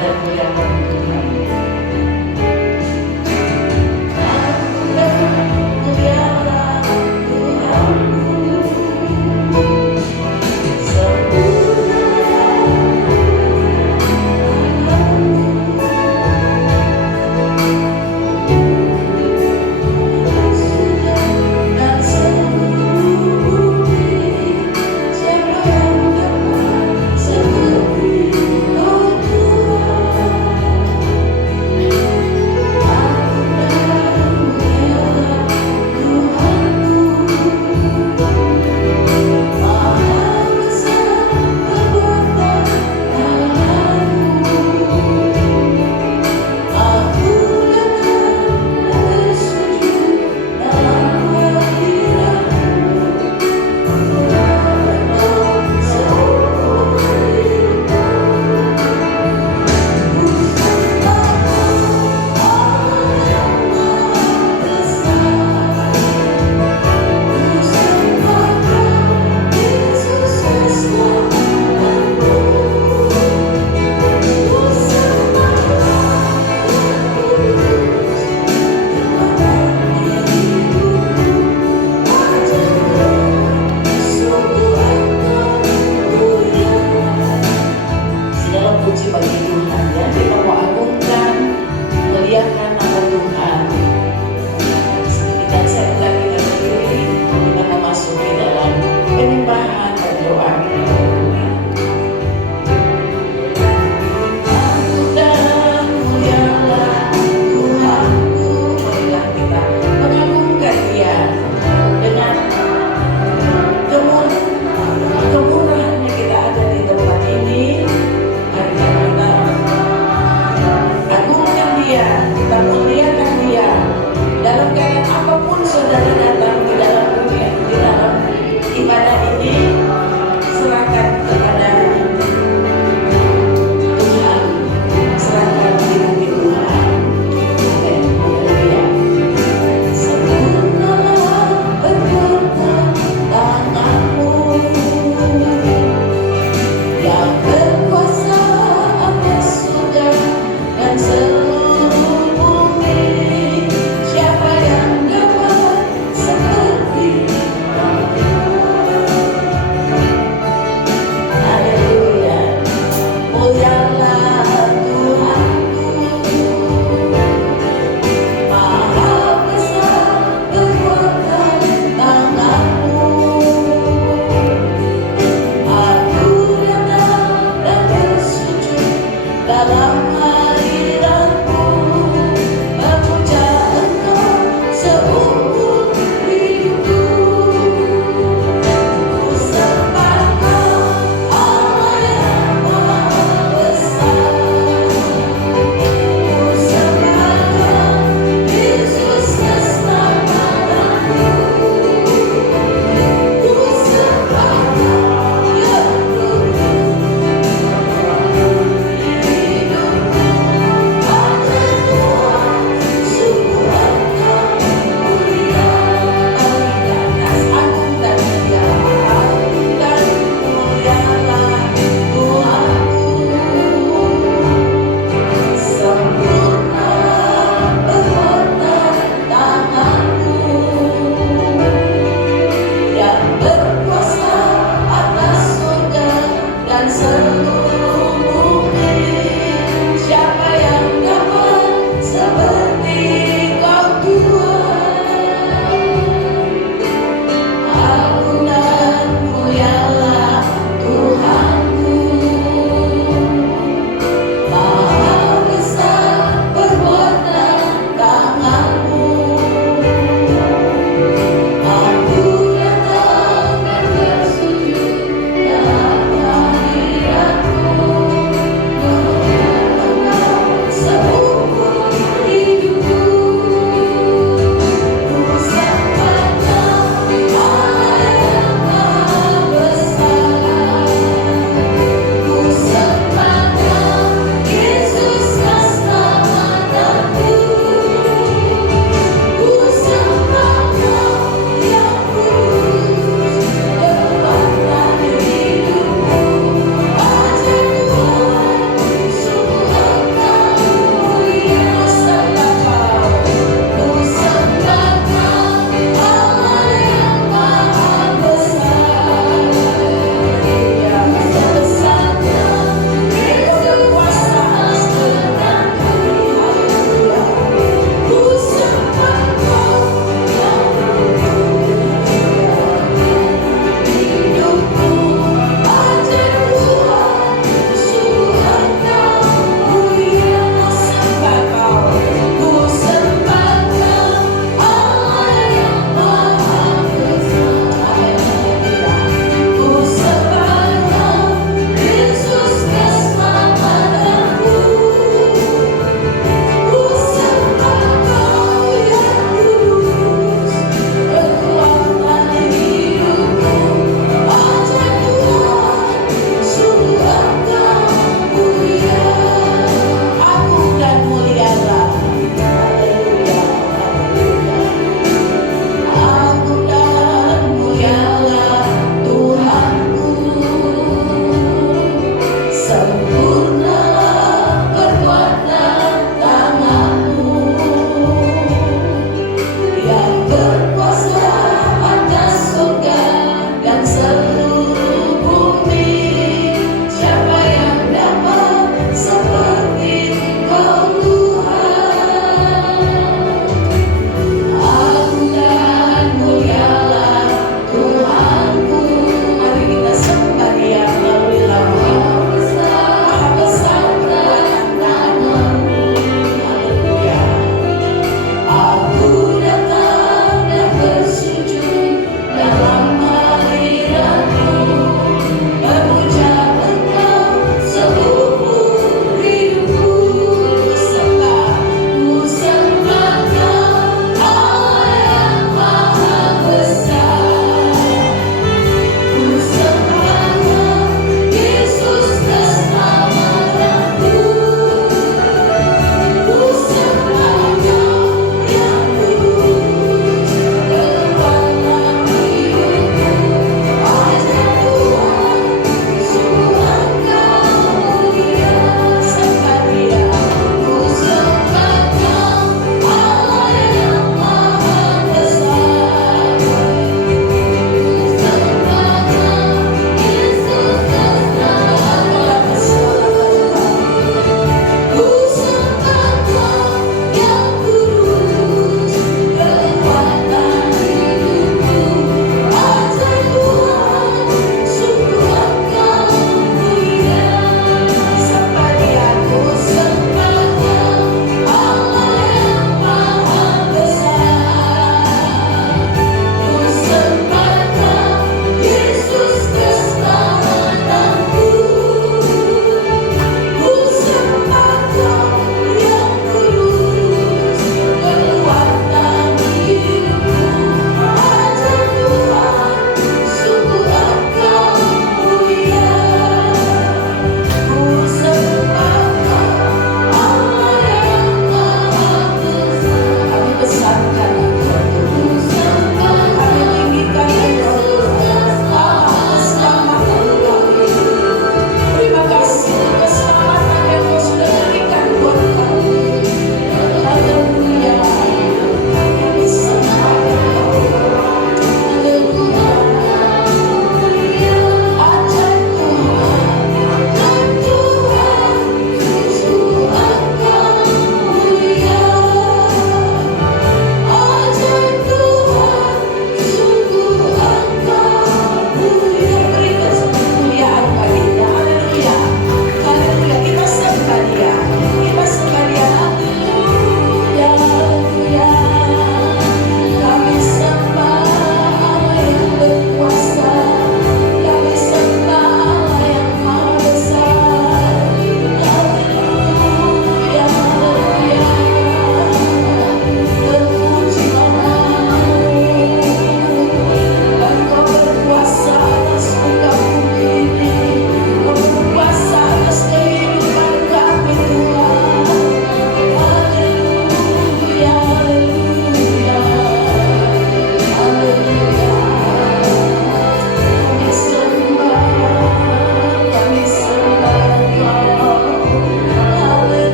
dan muliakan Tuhan. Mulialah Tuhanku,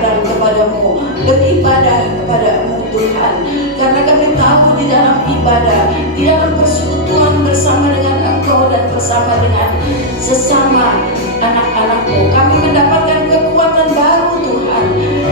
datang kepadamu, beribadah kepadamu Tuhan. Karena kami tahu di dalam ibadah, di dalam persekutuan bersama dengan Engkau dan bersama dengan sesama anak-anakmu, kami mendapatkan kekuatan baru Tuhan.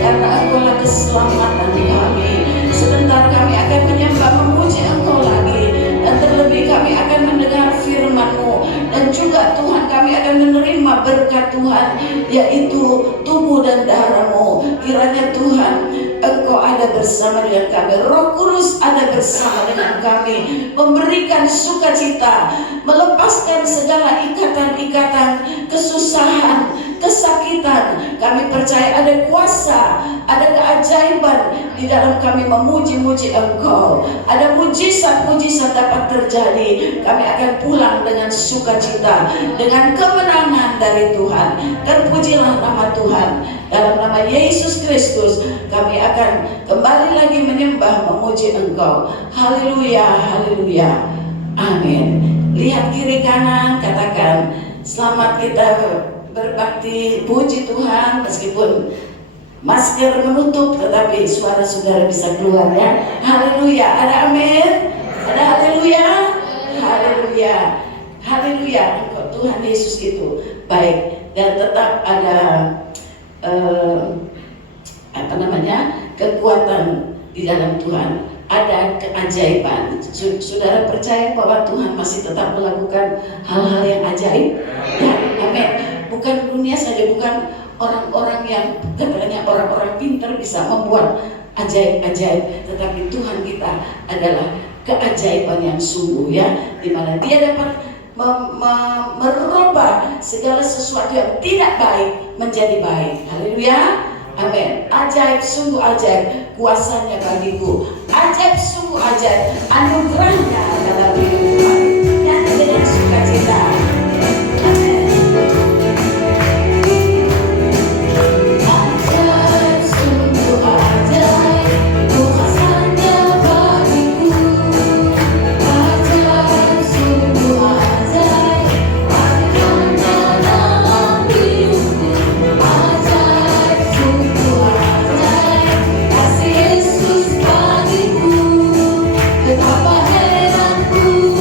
Karena Engkaulah keselamatan kami. Sebentar kami akan menyembah memuji Engkau lagi, dan terlebih kami akan mendengar firman-Mu, dan juga Tuhan kami akan menerima berkat Tuhan, yaitu tubuh dan darah-Mu. Kiranya Tuhan Engkau ada bersama dengan kami, Roh Kudus ada bersama dengan kami, memberikan sukacita, melepaskan segala ikatan-ikatan kesusahan, kesakitan. Kami percaya ada kuasa, ada keajaiban di dalam kami memuji-muji Engkau. Ada mujizat-mujizat dapat terjadi. Kami akan pulang dengan sukacita, dengan kemenangan dari Tuhan. Terpujilah nama Tuhan. Dalam nama Yesus Kristus kami akan kembali lagi menyembah memuji Engkau. Haleluya, haleluya, amin. Lihat kiri kanan, katakan selamat kita berbakti, puji Tuhan. Meskipun masker menutup, tetapi suara saudara bisa keluar ya. Haleluya, ada amin, ada haleluya, haleluya, haleluya. Tuhan Yesus itu baik, dan tetap ada kekuatan di dalam Tuhan, ada keajaiban. Saudara percaya bahwa Tuhan masih tetap melakukan hal-hal yang ajaib? Ya, amin. Bukan dunia saja, bukan orang-orang yang katanya orang-orang pintar bisa membuat ajaib-ajaib, tetapi Tuhan kita adalah keajaiban yang sungguh ya, di mana Dia dapat merubah segala sesuatu yang tidak baik menjadi baik. Haleluya, amin. Ajaib, sungguh ajaib kuasanya bagiku, ajaib, sungguh ajaib anugerahnya dalam hidup Tuhan. Nyanyi dengan sukacita. Betapa heranku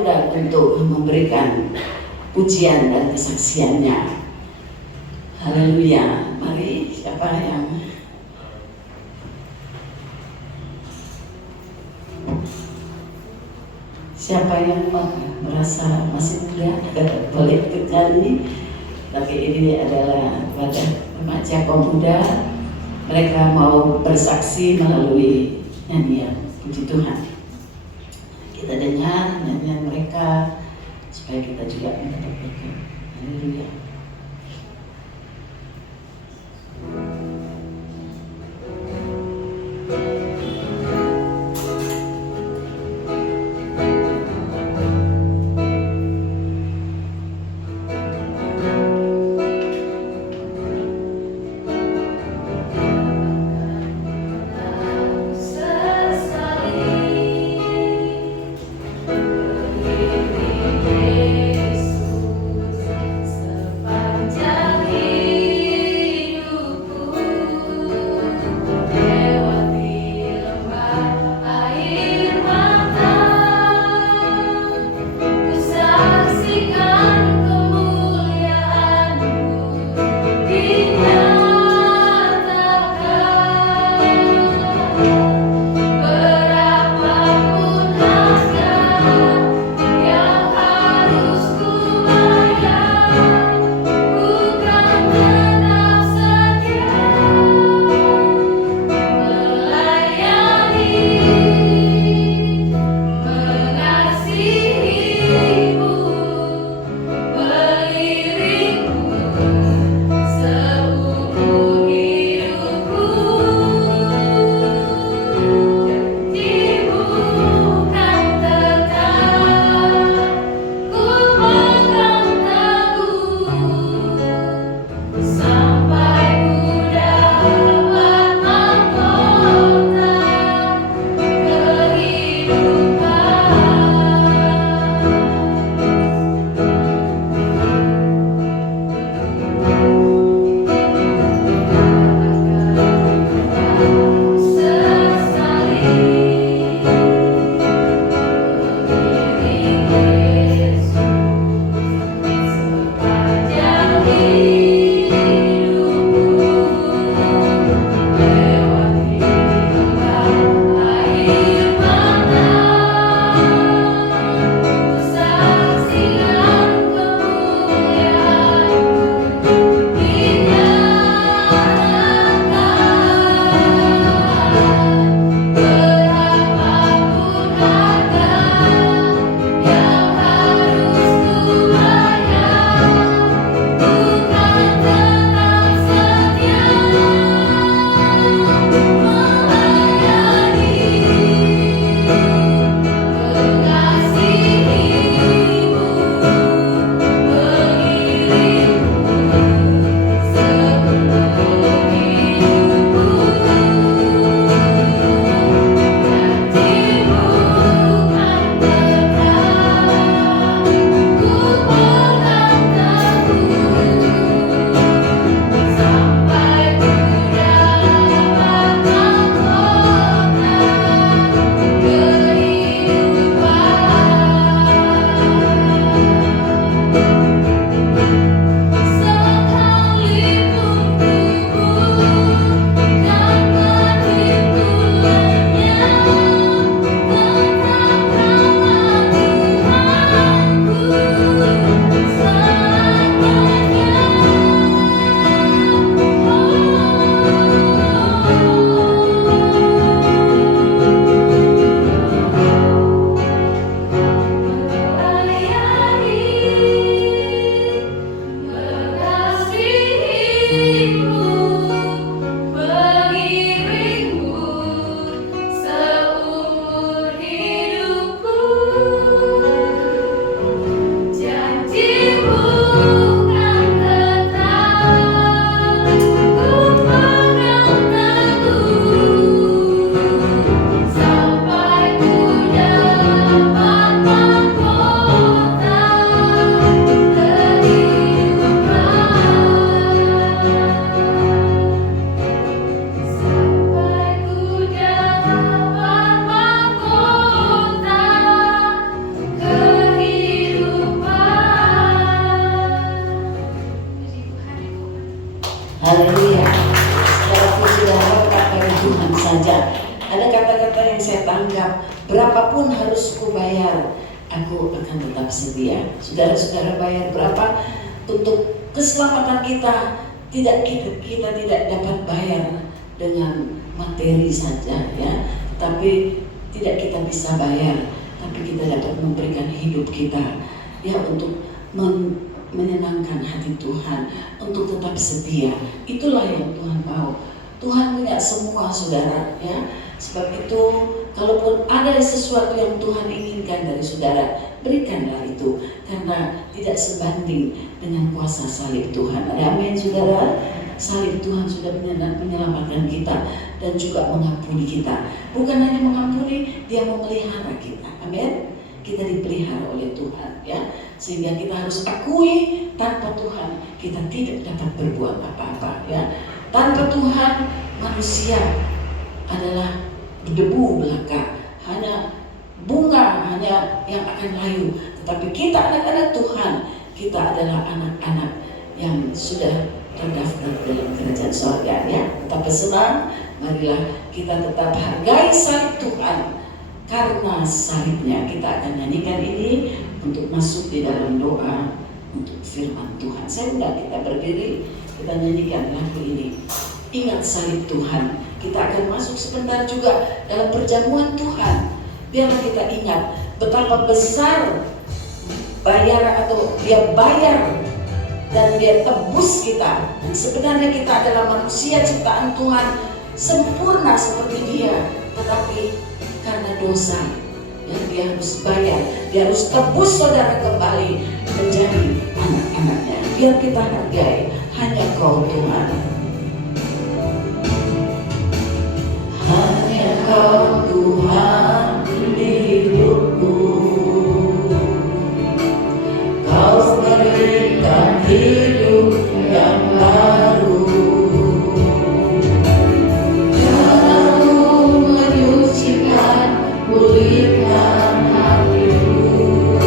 diundang untuk memberikan pujian dan kesaksiannya. Haleluya. Mari, siapa yang merasa masih muda boleh ikut nyanyi. Tapi ini adalah pada remaja pemuda, mereka mau bersaksi melalui nyanyian puji Tuhan. Kita dengar nyanyian mereka supaya kita juga mendapat berkat. Haleluya. Yesus aku akan tetap setia. Saudara-saudara bayar berapa untuk keselamatan kita? Kita tidak dapat bayar dengan materi saja, ya. Tapi tidak kita bisa bayar, tapi kita dapat memberikan hidup kita, ya, untuk menyenangkan hati Tuhan, untuk tetap setia. Itulah yang Tuhan mau. Tuhan punya semua, saudara, ya. Sebab itu, kalaupun ada sesuatu yang Tuhan inginkan dari saudara, berikanlah itu, karena tidak sebanding dengan kuasa salib Tuhan. Amin, saudara. Salib Tuhan sudah menyelamatkan kita dan juga mengampuni kita. Bukan hanya mengampuni, Dia memelihara kita. Amin. Kita dipelihara oleh Tuhan, ya. Sehingga kita harus akui, tanpa Tuhan kita tidak dapat berbuat apa-apa, ya. Tanpa Tuhan manusia adalah berdebu belaka, hanya bunga hanya yang akan layu. Tetapi kita anak-anak Tuhan, kita adalah anak-anak yang sudah terdaftar dalam kerajaan surga, ya. Tetap bersenang, marilah kita tetap hargai salib Tuhan. Karena salibnya kita akan nyanyikan ini untuk masuk di dalam doa untuk firman Tuhan. Saya undang kita berdiri, kita nyanyikan lagu ini. Ingat salib Tuhan. Kita akan masuk sebentar juga dalam perjamuan Tuhan. Biarlah kita ingat betapa besar Dia bayar dan Dia tebus kita. Dan sebenarnya kita adalah manusia ciptaan Tuhan, sempurna seperti Dia, tetapi karena dosa yang Dia harus bayar, Dia harus tebus saudara kembali menjadi anak-anaknya. Biar kita hargai hanya Kau Tuhan. Hanya Kau Tuhan di hidupku, Kau berikan hidup yang baru. Pulihkan hatiku,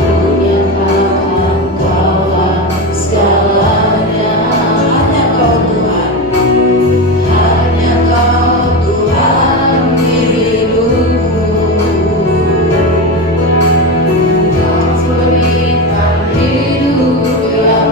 menyatakan Kaulah segalanya. Hanya Kau Tuhan, hanya Kau Tuhan di hidupku. Kau berikan hidup yang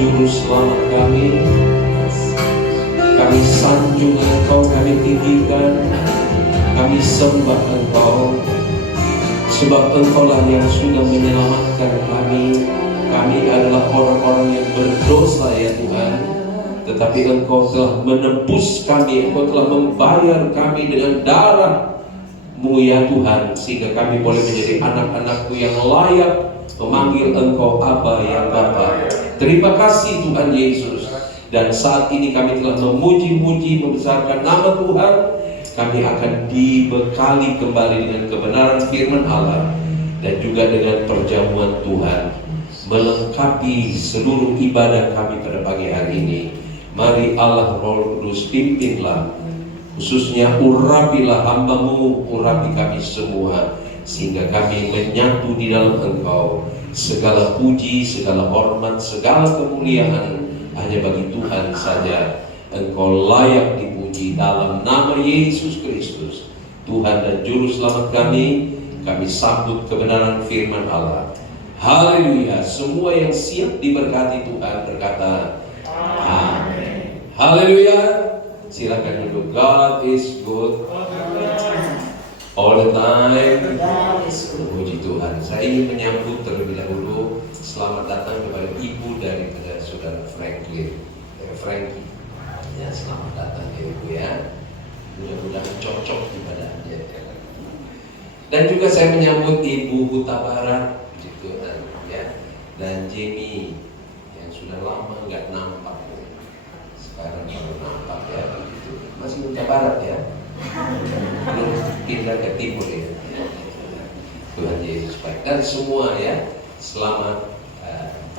Juru Selamat kami. Kami sanjung Engkau, kami tinggikan, kami sembah Engkau, sebab Engkau-lah yang sudah menyelamatkan kami. Kami adalah orang-orang yang berdosa ya Tuhan, tetapi Engkau telah menebus kami, Engkau telah membayar kami dengan darah-Mu ya Tuhan, sehingga kami boleh menjadi anak-anak-Mu yang layak memanggil Engkau Aba ya Bapa. Terima kasih Tuhan Yesus. Dan saat ini kami telah memuji-muji, membesarkan nama Tuhan. Kami akan dibekali kembali dengan kebenaran firman Allah dan juga dengan perjamuan Tuhan, melengkapi seluruh ibadah kami pada pagi hari ini. Mari Allah Roh Kudus pimpinlah, khususnya urapilah hamba-Mu, urapi kami semua, sehingga kami menyatu di dalam Engkau. Segala puji, segala hormat, segala kemuliaan hanya bagi Tuhan saja. Engkau layak dipuji dalam nama Yesus Kristus, Tuhan dan Juru Selamat kami. Kami sambut kebenaran firman Allah. Haleluya. Semua yang siap diberkati Tuhan berkata amin. Haleluya. Silakan duduk. God is good all the time. Puji Tuhan. Saya ingin menyambut terlebih dahulu selamat datang kepada ibu daripada saudara Frankie. Ya, selamat datang ya ibu ya. Mudah-mudahan cocok ibadahnya. Dan juga saya menyambut Ibu Huta Barat, puji Tuhan ya. Dan Jamie yang sudah lama nggak nampak, sekarang baru nampak ya. Begitu. Masih Huta Barat ya. Belum pindah ke timur ya. Tuhan Yesus baik. Dan semua ya, selamat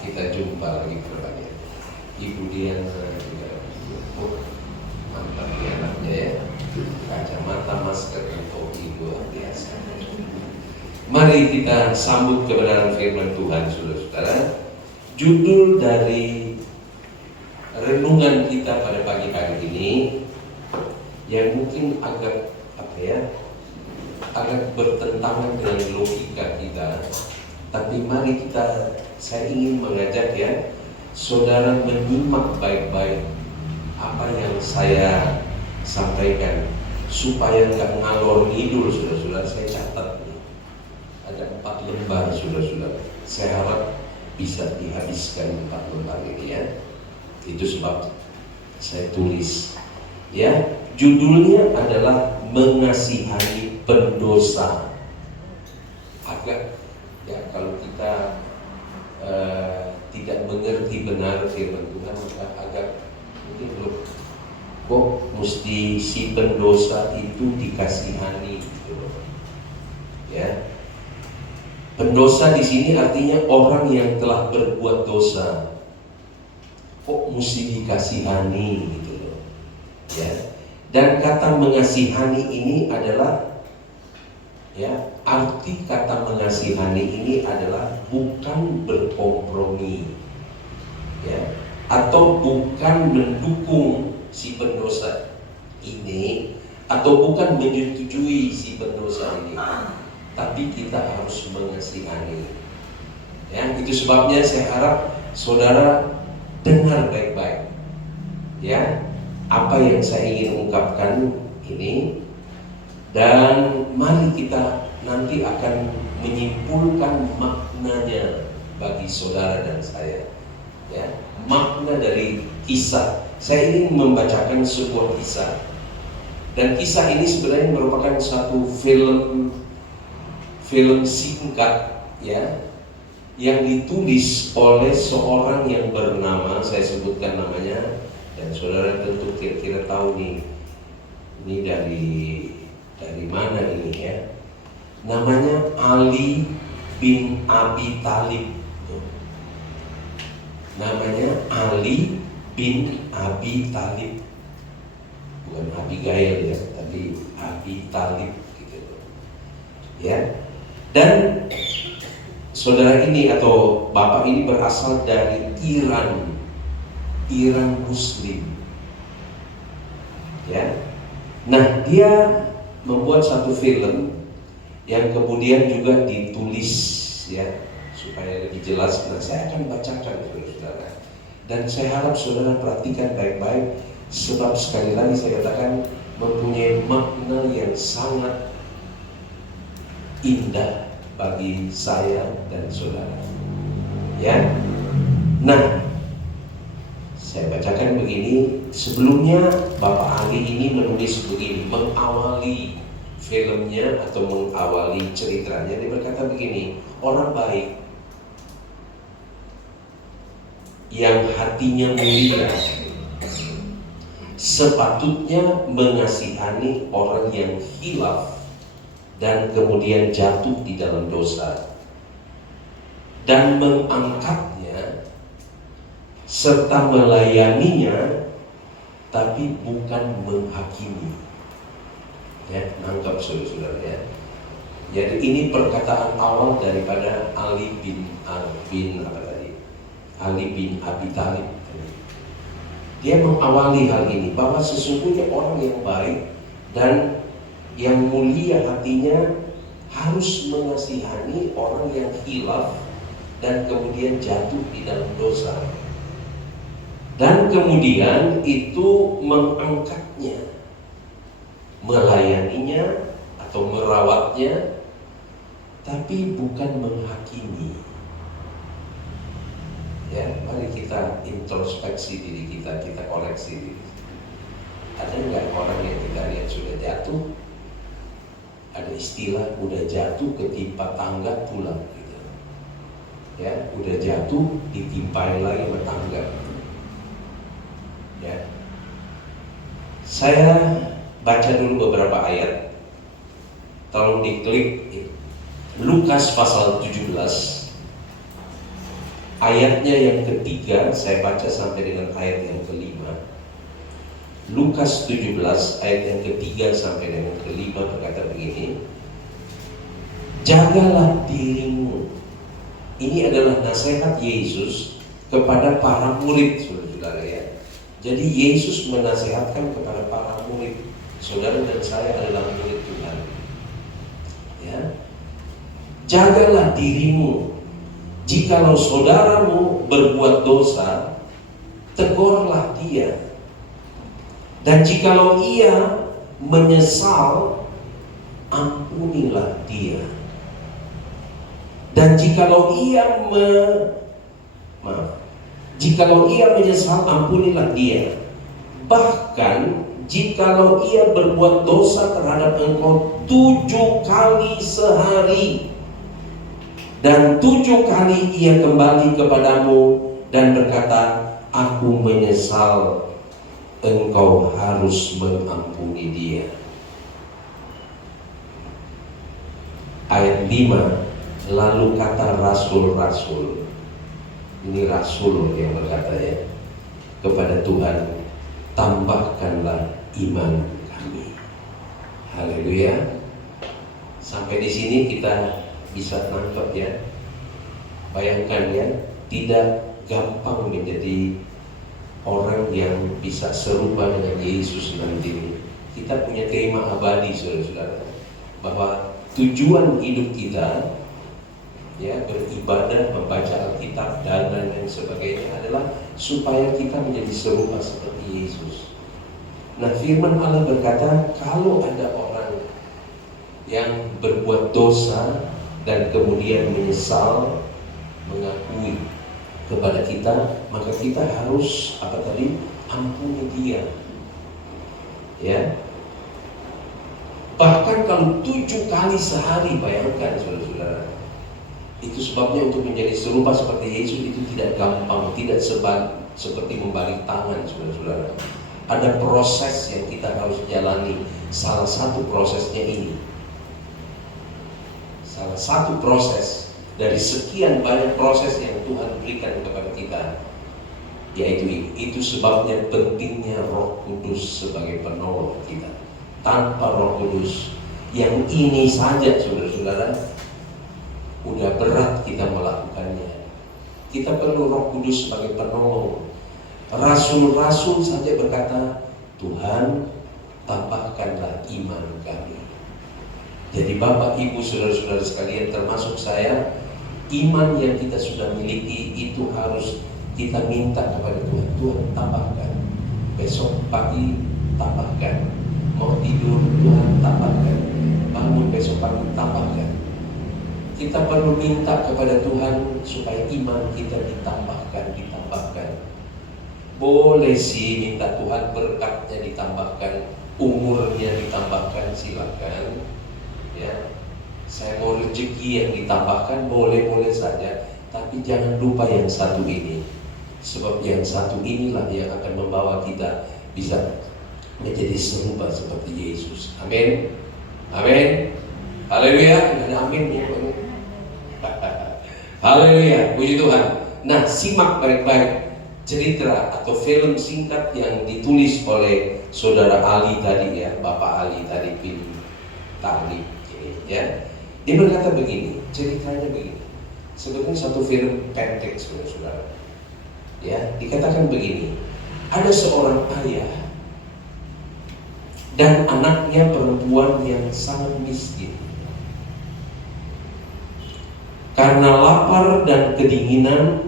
kita jumpa lagi kembali. Ibu Diana juga mantap ya anaknya ya. Kacamata, masker, dan topi luar biasa. Mari kita sambut kebenaran firman Tuhan, saudara-saudara. Judul dari renungan kita pada pagi hari ini yang mungkin agak agak bertentangan dengan logika kita, tapi mari saya ingin mengajak ya saudara menyimak baik-baik apa yang saya sampaikan supaya nggak ngalor ngidul. Saudara-saudara, saya catat nih ada 4 lembar saudara-saudara. Saya harap bisa dihabiskan 4 lembar ini ya. Itu sebab saya tulis ya. Judulnya adalah Mengasihani Pendosa. Agak ya, kalau kita tidak mengerti benar firman Tuhan, maka agak mungkin belum kok mesti si pendosa itu dikasihani gitu. Ya. Pendosa di sini artinya orang yang telah berbuat dosa. Kok mesti dikasihani gitu loh. Ya. Dan kata mengasihani ini adalah ya, arti kata mengasihani ini adalah bukan berkompromi ya, atau bukan mendukung si pendosa ini, atau bukan menyetujui si pendosa ini, tapi kita harus mengasihani ya. Itu sebabnya saya harap saudara dengar baik-baik ya apa yang saya ingin ungkapkan ini, dan mari kita nanti akan menyimpulkan maknanya bagi saudara dan saya ya. Makna dari kisah. Saya ingin membacakan sebuah kisah, dan kisah ini sebenarnya merupakan satu film singkat ya, yang ditulis oleh seorang yang bernama, saya sebutkan namanya, dan saudara tentu kira-kira tahu nih ini dari mana ini ya. Namanya Ali bin Abi Thalib. Namanya Ali bin Abi Thalib, bukan Abigail ya, tapi Abi Thalib gitu ya. Dan saudara ini atau bapak ini berasal dari Iran Muslim ya. Nah, dia membuat satu film yang kemudian juga ditulis ya supaya lebih jelas. Nah, saya akan bacakan saudara. Dan saya harap saudara perhatikan baik-baik, sebab sekali lagi saya katakan mempunyai makna yang sangat indah bagi saya dan saudara. Ya. Nah, saya bacakan begini. Sebelumnya Bapak Ali ini menulis begini, mengawali filmnya atau mengawali ceritanya. Dia berkata begini, orang baik yang hatinya mulia sepatutnya mengasihani orang yang hilaf dan kemudian jatuh di dalam dosa, dan mengangkatnya serta melayaninya, tapi bukan menghakimi. Ya, nangkap saudara-saudara ya. Jadi ini perkataan awal daripada Ali bin Abi Thalib. Dia mengawali hal ini bahwa sesungguhnya orang yang baik dan yang mulia hatinya harus mengasihani orang yang hilaf dan kemudian jatuh di dalam dosa, dan kemudian itu mengangkatnya, melayaninya atau merawatnya, tapi bukan menghakimi. Ya, mari kita introspeksi diri kita, kita koreksi diri. Ada nggak orang yang kita lihat sudah jatuh? Ada istilah udah jatuh ketimpa tangga pulang gitu. Ya, udah jatuh ditimpain lagi sama tangga. Ya. Saya baca dulu beberapa ayat. Tolong diklik Lukas pasal 17. Ayatnya yang ketiga, saya baca sampai dengan ayat yang kelima. Lukas 17 ayat yang ketiga sampai dengan kelima berkata begini, jagalah dirimu. Ini adalah nasihat Yesus kepada para murid, saudara ya. Jadi Yesus menasihatkan kepada para murid, saudara dan saya adalah murid Tuhan. Ya, jagalah dirimu. Jikalau saudaramu berbuat dosa, tegurlah dia. Dan jikalau ia menyesal, ampunilah dia. Dan jikalau ia menyesal, ampunilah dia. Bahkan jikalau ia berbuat dosa terhadap engkau 7 kali sehari, dan 7 kali ia kembali kepadamu dan berkata, aku menyesal, engkau harus mengampuni dia. Ayat 5, lalu kata rasul-rasul, ini rasul yang berkata ya, kepada Tuhan, tambahkanlah iman kami. Haleluya. Sampai di sini kita bisa nangkep ya. Bayangkan ya, tidak gampang menjadi orang yang bisa serupa dengan Yesus nanti. Kita punya tema abadi, saudara-saudara, bahwa tujuan hidup kita ya, beribadah, membaca Alkitab dan lain sebagainya adalah supaya kita menjadi serupa seperti Yesus. Nah, firman Allah berkata, kalau ada orang yang berbuat dosa dan kemudian menyesal, mengakui kepada kita, maka kita harus ampuni dia. Ya. Bahkan kalau 7 kali sehari, bayangkan saudara-saudara. Itu sebabnya untuk menjadi serupa seperti Yesus itu tidak gampang, tidak seperti membalik tangan, saudara-saudara. Ada proses yang kita harus jalani. Salah satu prosesnya ini. Salah satu proses dari sekian banyak proses yang Tuhan berikan kepada kita, yaitu ini. Itu sebabnya pentingnya Roh Kudus sebagai penolong kita. Tanpa Roh Kudus, yang ini saja saudara-saudara, udah berat kita melakukannya. Kita perlu Roh Kudus sebagai penolong. Rasul-rasul saja berkata, Tuhan, tambahkanlah iman kami. Jadi Bapak, Ibu, saudara-saudara sekalian, termasuk saya, iman yang kita sudah miliki itu harus kita minta kepada Tuhan, Tuhan tambahkan. Besok pagi tambahkan. Mau tidur, Tuhan tambahkan. Bangun besok pagi tambahkan. Kita perlu minta kepada Tuhan supaya iman kita ditambahkan. Boleh sih minta Tuhan berkatnya ditambahkan, umurnya ditambahkan, silakan. Ya, saya mau rezeki yang ditambahkan, boleh saja. Tapi jangan lupa yang satu ini. Sebab yang satu inilah yang akan membawa kita bisa menjadi serupa seperti Yesus. Amin. Amin. Haleluya. Ada amin ya. Haleluya. Puji Tuhan. Nah, simak baik-baik cerita atau film singkat yang ditulis oleh saudara Ali tadi ya, Bapak Ali tadi bin Talib ini ya. Dia berkata begini, ceritanya begini. Sebetulnya satu film pendek saudara-saudara. Ya, dikatakan begini. Ada seorang ayah dan anaknya perempuan yang sangat miskin. Karena lapar dan kedinginan,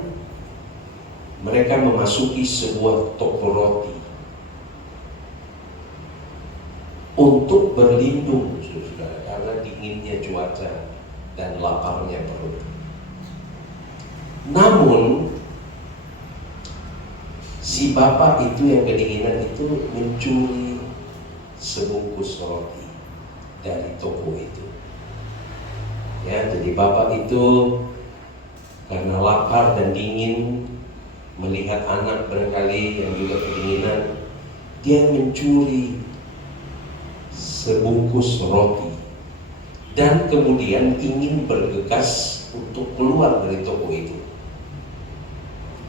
mereka memasuki sebuah toko roti untuk berlindung, saudara, karena dinginnya cuaca dan laparnya perut. Namun si bapak itu yang kedinginan itu mencuri sebungkus roti dari toko itu. Ya, jadi bapak itu karena lapar dan dingin, melihat anak barangkali yang juga kedinginan, dia mencuri sebungkus roti dan kemudian ingin bergegas untuk keluar dari toko itu.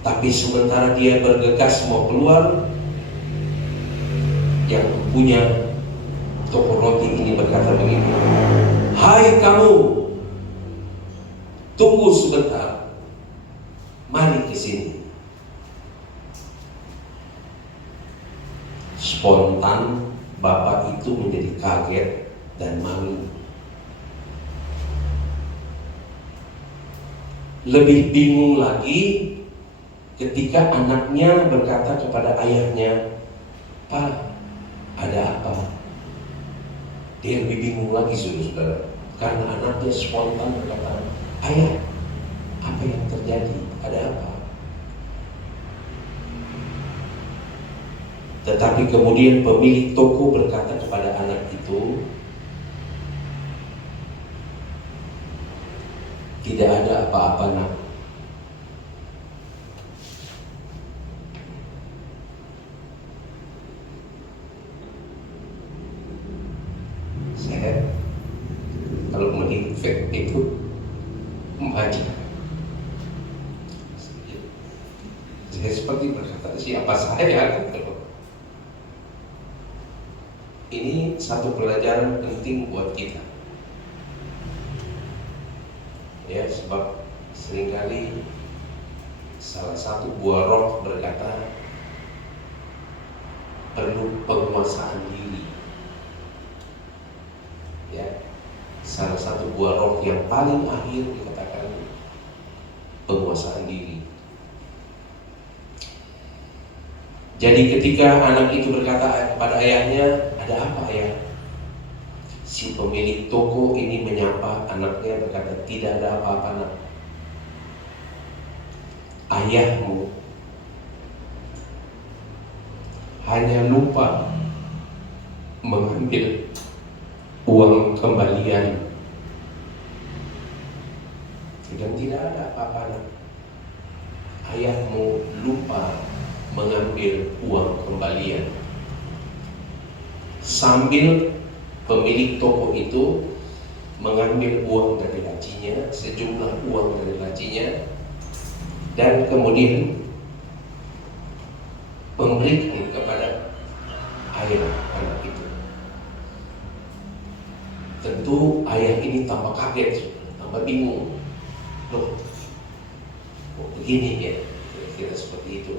Tapi sementara dia bergegas mau keluar, yang punya toko roti ini berkata begini, "Hai kamu, tunggu sebentar, mari ke sini." Spontan bapak itu menjadi kaget dan malu. Lebih bingung lagi ketika anaknya berkata kepada ayahnya, "Pak, ada apa?" Dia lebih bingung lagi saudara-saudara, karena anaknya spontan berkata, "Ayah, apa yang terjadi? Ada apa?" Tetapi kemudian pemilik toko berkata kepada anak itu, "Tidak ada apa-apa, nak. Saya kalau melihat itu membaca, saya seperti berkata, siapa saya?" Ini satu pelajaran penting buat kita. Ya, sebab seringkali salah satu buah roh berkata perlu penguasaan diri. Ya, salah satu buah roh yang paling akhir dikatakan penguasaan diri. Jadi ketika anak itu berkata kepada ayahnya, "Ada apa, ayah?" Si pemilik toko ini menyapa anaknya berkata, "Tidak ada apa-apa, nak. Ayahmu hanya lupa mengambil uang kembalian. Dan tidak ada apa-apa, nak. Ayahmu lupa mengambil uang kembalian." Sambil pemilik toko itu mengambil uang dari lacinya, sejumlah uang dari lacinya, dan kemudian memberikan kepada ayah anak itu. Tentu ayah ini tambah kaget, tambah bingung. Loh, kok begini ya? Kira-kira seperti itu.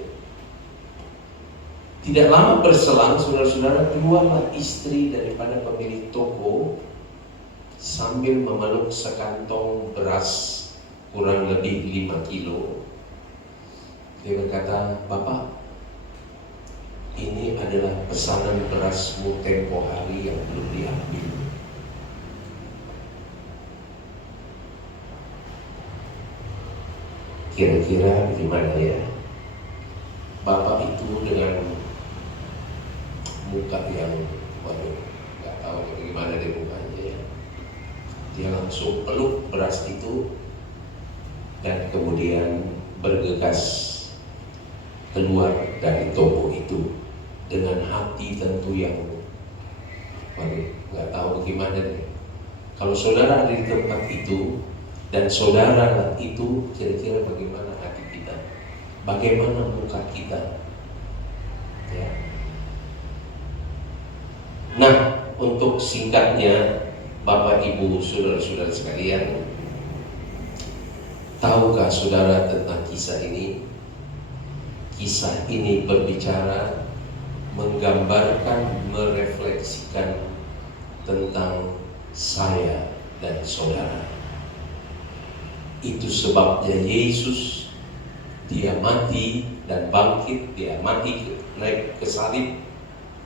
Tidak lama berselang, saudara-saudara, keluarlah istri daripada pemilik toko sambil memeluk sekantong beras kurang lebih 5 kilo. Dia berkata, "Bapak, ini adalah pesanan berasmu tempo hari yang belum diambil." Kira-kira gimana ya? Bapak itu dengan muka yang, waduh, nggak tahu bagaimana dia mukanya ya. Dia langsung peluk beras itu dan kemudian bergegas keluar dari toko itu dengan hati tentu yang, waduh, nggak tahu bagaimana deh. Kalau saudara ada di tempat itu dan saudara itu, kira-kira bagaimana hati kita, bagaimana muka kita, ya. Nah, untuk singkatnya, Bapak, Ibu, saudara-saudara sekalian, tahukah saudara tentang kisah ini? Kisah ini berbicara, menggambarkan, merefleksikan tentang saya dan saudara. Itu sebabnya Yesus, dia mati dan bangkit, dia mati naik ke salib,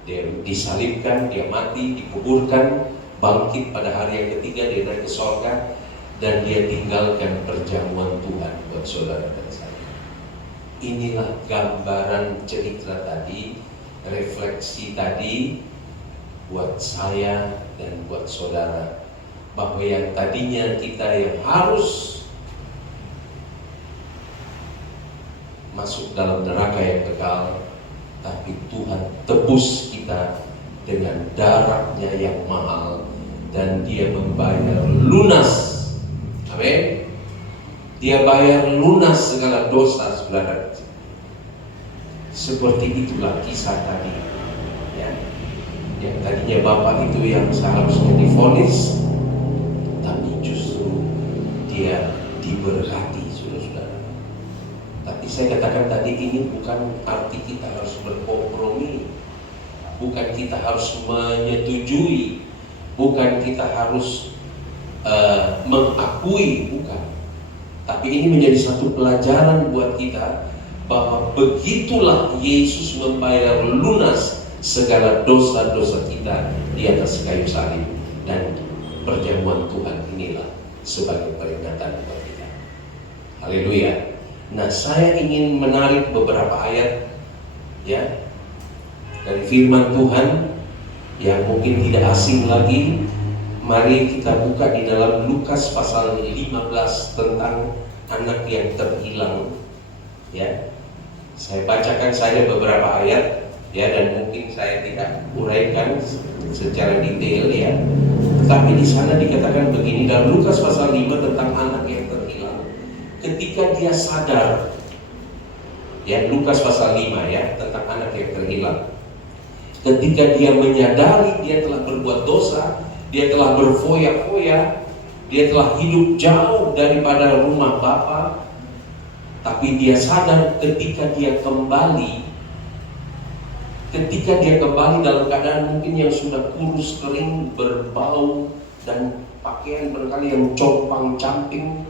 dia disalibkan, dia mati, dikuburkan, bangkit pada hari yang ketiga, dia naik ke surga, dan dia tinggalkan perjamuan Tuhan buat saudara dan saya. Inilah gambaran cerita tadi, refleksi tadi buat saya dan buat saudara, bahwa yang tadinya kita yang harus masuk dalam neraka yang kekal, tapi Tuhan tebus kita dengan darahnya yang mahal, dan dia membayar lunas. Amin. Dia bayar lunas segala dosa, saudara. Seperti itulah kisah tadi, ya. Yang tadinya Bapak itu yang seharusnya divonis, tapi justru dia diberkati, saudara-saudara. Tapi saya katakan tadi, ini bukan arti kita harus berkompromi, bukan kita harus menyetujui, bukan kita harus mengakui, bukan. Tapi ini menjadi satu pelajaran buat kita, bahwa begitulah Yesus membayar lunas segala dosa-dosa kita di atas kayu salib, dan perjamuan Tuhan inilah sebagai peringatan buat kita. Haleluya. Nah, saya ingin menarik beberapa ayat, ya, dari firman Tuhan yang mungkin tidak asing lagi. Mari kita buka di dalam Lukas pasal 15 tentang anak yang terhilang, ya. Saya bacakan saja beberapa ayat, ya, dan mungkin saya tidak uraikan secara detail, ya. Tetapi di sana dikatakan begini dalam Lukas pasal 5 tentang anak yang terhilang. Ketika dia sadar, ya, Lukas pasal 5, ya, tentang anak yang terhilang. Ketika dia menyadari dia telah berbuat dosa, dia telah berfoya-foya, dia telah hidup jauh daripada rumah Bapa, tapi dia sadar ketika dia kembali dalam keadaan mungkin yang sudah kurus, kering, berbau, dan pakaian berkali yang compang-camping,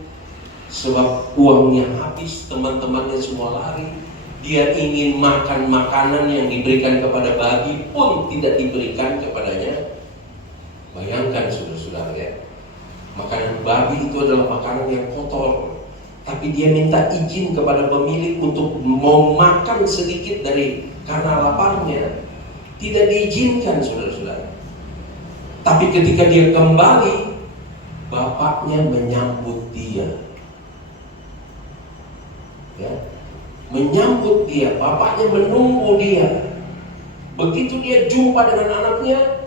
sebab uangnya habis, teman-temannya semua lari. Dia ingin makan makanan yang diberikan kepada babi pun tidak diberikan kepadanya. Bayangkan, saudara-saudara, ya, makanan babi itu adalah makanan yang kotor, tapi dia minta izin kepada pemilik untuk mau makan sedikit dari karena laparnya. Tidak diizinkan, saudara-saudara. Tapi ketika dia kembali, bapaknya menyambut dia, ya, menyambut dia, bapaknya menunggu dia. Begitu dia jumpa dengan anaknya,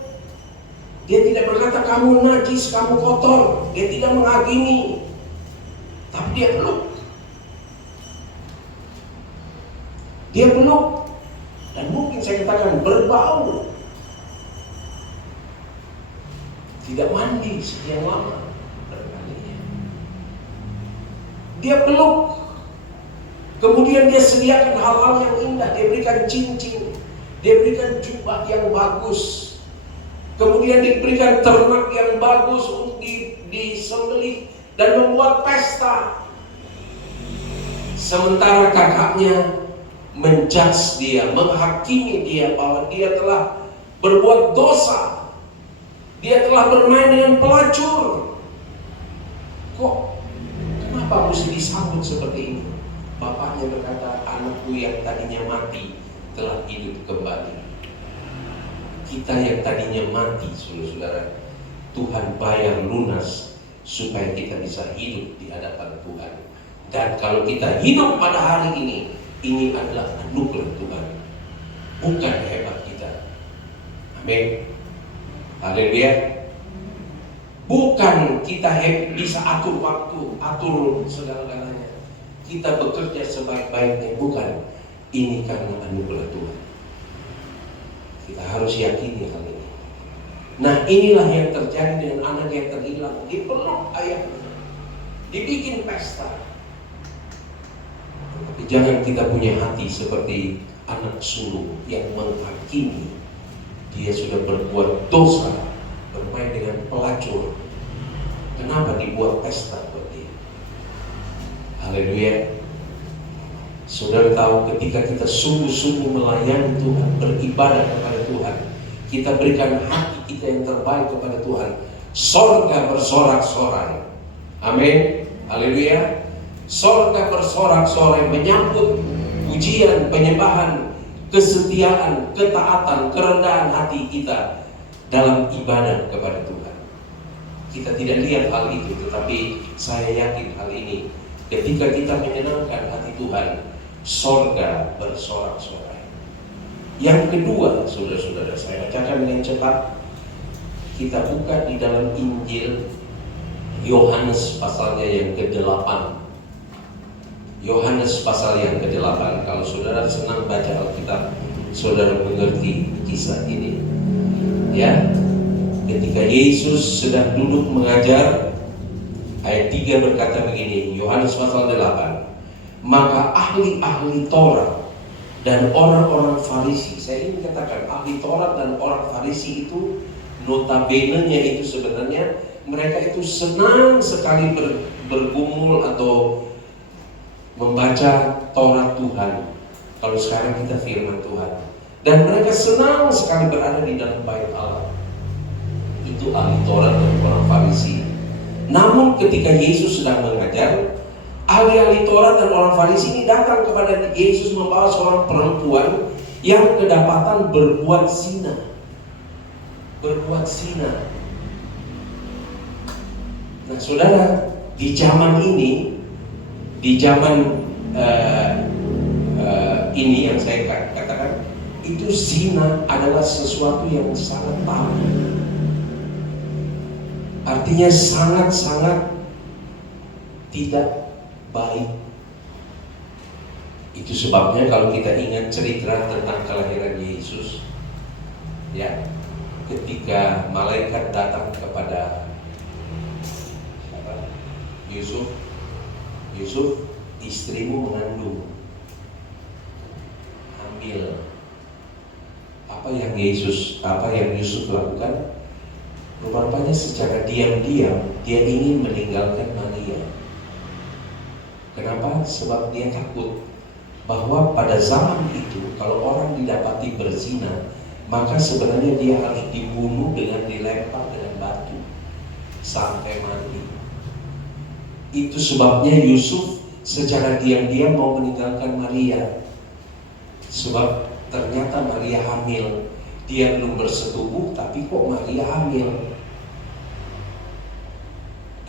dia tidak berkata kamu najis, kamu kotor. Dia tidak menghakimi, tapi dia peluk. Dia peluk, dan mungkin saya katakan berbau. Tidak mandi sekian lama. Dia peluk. Kemudian dia sediakan hal-hal yang indah. Dia berikan cincin, dia berikan jubah yang bagus. Kemudian diberikan ternak yang bagus untuk disembelih dan membuat pesta. Sementara kakaknya menjudge dia, menghakimi dia bahwa dia telah berbuat dosa. Dia telah bermain dengan pelacur. Kok kenapa mesti disambut seperti ini? Bapaknya berkata, anakku yang tadinya mati telah hidup kembali. Kita yang tadinya mati, saudara-saudara, Tuhan bayar lunas supaya kita bisa hidup di hadapan Tuhan. Dan kalau kita hidup pada hari ini adalah anugerah Tuhan, bukan hebat kita. Amin. Haleluya. Bukan kita bisa atur waktu, atur segala-galanya. Kita bekerja sebaik-baiknya, bukan. Ini karena anugerah Tuhan. Kita harus yakini hal ini. Nah, inilah yang terjadi dengan anak yang terhilang. Dipeluk ayahnya, dibikin pesta. Tapi jangan kita punya hati seperti anak sulung yang menghakimi. Dia sudah berbuat dosa, bermain dengan pelacur. Kenapa dibuat pesta buat dia? Haleluya. Saudara tahu, ketika kita sungguh-sungguh melayani Tuhan, beribadah kepada Tuhan, kita berikan hati kita yang terbaik kepada Tuhan, sorga bersorak-sorai. Amin. Haleluya. Sorga bersorak-sorai menyambut pujian, penyembahan, kesetiaan, ketaatan, kerendahan hati kita dalam ibadah kepada Tuhan. Kita tidak lihat hal itu, tetapi saya yakin hal ini. Ketika kita menyenangkan hati Tuhan, sorga bersorak-sorai. Yang kedua, saudara-saudara, saya bacakan dengan cepat. Kita buka di dalam Injil Yohanes pasalnya yang ke-8. Yohanes pasal yang ke-8. Kalau saudara senang baca Alkitab, saudara mengerti kisah ini. Ya, ketika Yesus sedang duduk mengajar, ayat 3 berkata begini, Yohanes pasal 8. Maka ahli-ahli Taurat dan orang-orang Farisi, saya ingin katakan ahli Taurat dan orang Farisi itu notabene-nya itu sebenarnya mereka itu senang sekali bergumul atau membaca Taurat Tuhan. Kalau sekarang kita firman Tuhan. Dan mereka senang sekali berada di dalam bait Allah. Itu ahli Taurat dan orang Farisi. Namun ketika Yesus sedang mengajar, ahli-ahli Taurat dan orang Farisi ini datang kepada Yesus membawa seorang perempuan yang kedapatan berbuat zina. Berbuat zina. Nah, saudara, di zaman ini, di zaman ini yang saya katakan, itu zina adalah sesuatu yang sangat tabu. Artinya sangat-sangat tidak baik. Itu sebabnya kalau kita ingat cerita tentang kelahiran Yesus, ya, ketika malaikat datang kepada Yusuf, istrimu mengandung, hamil. Apa yang Yusuf lakukan? Rupanya secara diam-diam dia ingin meninggalkan Maria. Kenapa? Sebab dia takut bahwa pada zaman itu kalau orang didapati berzina, maka sebenarnya dia harus dibunuh dengan dilempar dengan batu sampai mati. Itu sebabnya Yusuf secara diam-diam mau meninggalkan Maria. Sebab ternyata Maria hamil. Dia belum bersetubuh, tapi kok Maria hamil.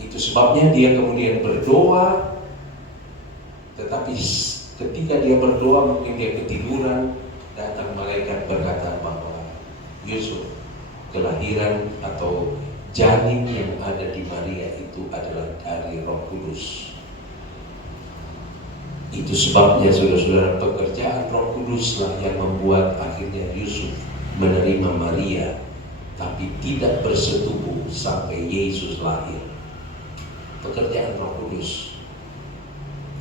Itu sebabnya dia kemudian berdoa. Tetapi ketika dia berdoa, mungkin dia ketiduran, datang malaikat berkata bahwa Yusuf, kelahiran atau janin yang ada di Maria itu adalah dari Roh Kudus. Itu sebabnya saudara-saudara, pekerjaan Roh Kuduslah yang membuat akhirnya Yusuf menerima Maria, tapi tidak bersetubuh sampai Yesus lahir. Pekerjaan Roh Kudus.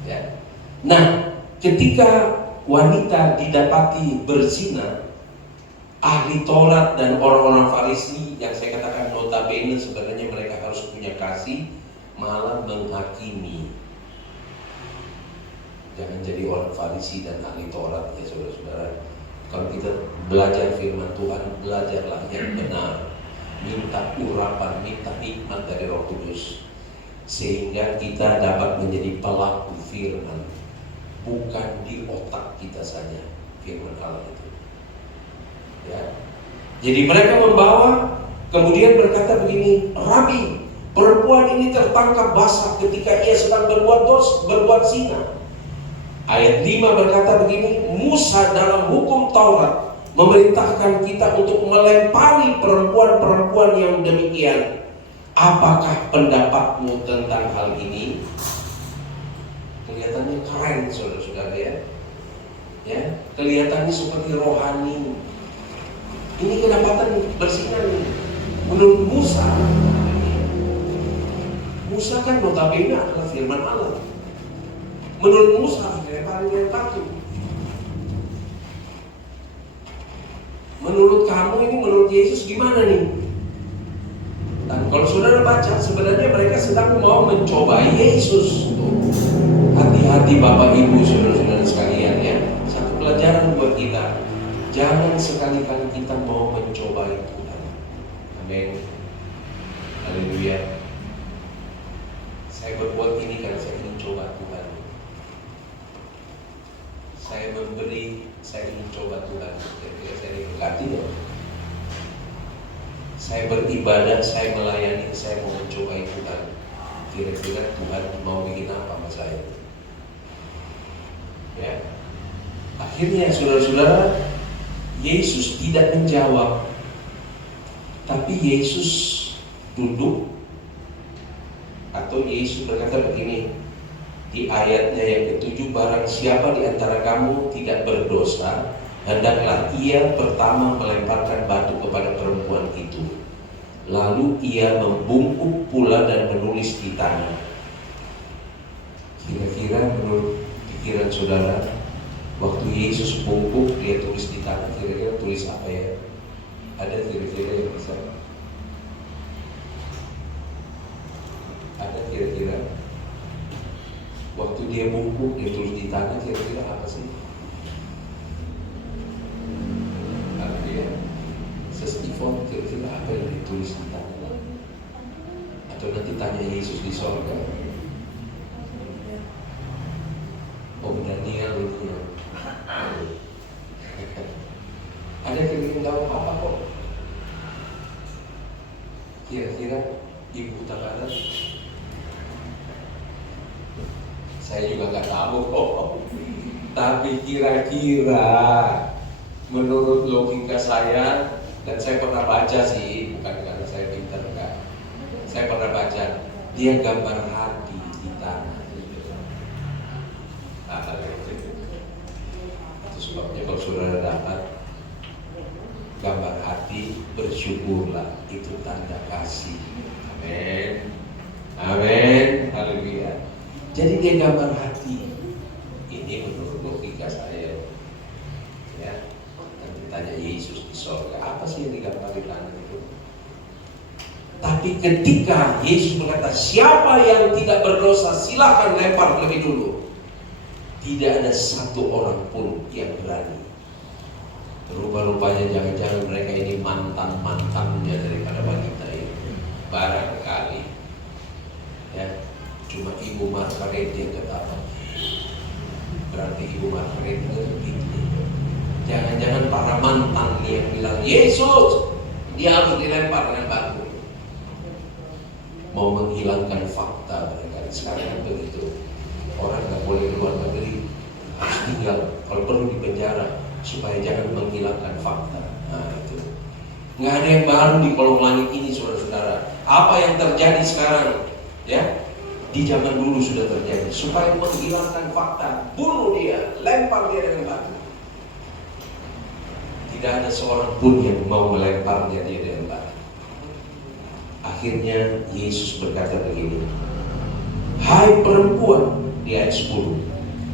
Ya. Nah, ketika wanita didapati berzina, ahli Taurat dan orang-orang Farisi yang saya katakan notabene sebenarnya mereka harus punya kasih, malah menghakimi. Jangan jadi orang Farisi dan ahli Taurat ya saudara-saudara. Kalau kita belajar firman Tuhan, belajarlah yang benar. Minta urapan, minta hikmat dari Roh Kudus, sehingga kita dapat menjadi pelaku firman. Bukan di otak kita saja firman Allah itu. Ya. Jadi mereka membawa, kemudian berkata begini, Rabi, perempuan ini tertangkap basah ketika ia sedang berbuat zina. Ayat 5 berkata begini, Musa dalam hukum Taurat memerintahkan kita untuk melempari perempuan-perempuan yang demikian. Apakah pendapatmu tentang hal ini? Kelihatannya keren saudara-saudara ya, kelihatannya seperti rohani. Ini kedapatan berzina nih. Menurut Musa kan notabene adalah firman Allah. Menurut Musa harus dilemparin dengan batu. Menurut kamu ini, menurut Yesus gimana nih? Dan kalau saudara baca, sebenarnya mereka sedang mau mencobai Yesus. Hati-hati Bapak Ibu saudara-saudara sekalian ya. Satu pelajaran buat kita. Jangan sekali-kali kita mau mencobai Tuhan. Amin. Haleluya. Saya berbuat ini karena saya ingin coba Tuhan. Saya memberi, saya ingin coba Tuhan. Kira-kira saya diberkati ya. Saya beribadah, saya melayani, saya mau mencobai Tuhan. Kira-kira Tuhan mau bikin apa sama saya? Ya. Akhirnya saudara-saudara, Yesus tidak menjawab, tapi Yesus duduk, atau Yesus berkata begini di ayatnya yang ke-7, barang siapa di antara kamu tidak berdosa, hendaklah ia pertama melemparkan batu kepada perempuan itu. Lalu ia membungkuk pula dan menulis di tanah. Kira-kira menurut pikiran saudara, waktu Yesus bungkuk dia tulis di tanah, kira-kira tulis apa ya? Ada kira-kira yang bisa? Ada kira-kira? Waktu dia bungkuk dia tulis di tanah, kira-kira apa sih? Artinya sesifon, kira-kira apa yang ditulis di tanah? Atau nanti tanya Yesus di sorga. Oh Daniel itu ya. Ada kira-kira tahu apa kok? Kira-kira Ibu Takara? Saya juga nggak tahu kok. Tapi kira-kira menurut logika saya, dan saya pernah baca sih, bukan karena saya pintar enggak. Saya pernah baca, dia gambar hati di tanah. Itu sebabnya kalau saudara dapat gambar hati, bersyukurlah, itu tanda kasih. Amin. Amin. Haleluya. Jadi dia gambar hati. Ini menurut logika saya. Ya. Nanti tanya Yesus di sorga, apa sih yang digambar di tanah itu? Tapi ketika Yesus berkata, siapa yang tidak berdosa silakan lempar lebih dulu. Tidak ada satu orang pun yang berani. Rupa-rupanya jangan-jangan mereka ini mantan-mantannya daripada wanita ini. Barangkali ya, cuma Ibu Margaret yang ketahuan. Berarti Ibu Margaret itu begitu. Jangan-jangan para mantan yang bilang Yesus dia harus dilempar dengan batu. Mau menghilangkan fakta mereka. Sekarang kan begitu. Orang nggak boleh keluar negeri, harus tinggal, kalau perlu di penjara, supaya jangan menghilangkan fakta. Nah itu, nggak ada yang baru di kolong langit ini, saudara-saudara. Apa yang terjadi sekarang, ya, di zaman dulu sudah terjadi. Supaya menghilangkan fakta, bunuh dia, lempar dia dengan batu. Tidak ada seorang pun yang mau melempar dia dengan batu. Akhirnya Yesus berkata begini, hai perempuan, di ayat 10,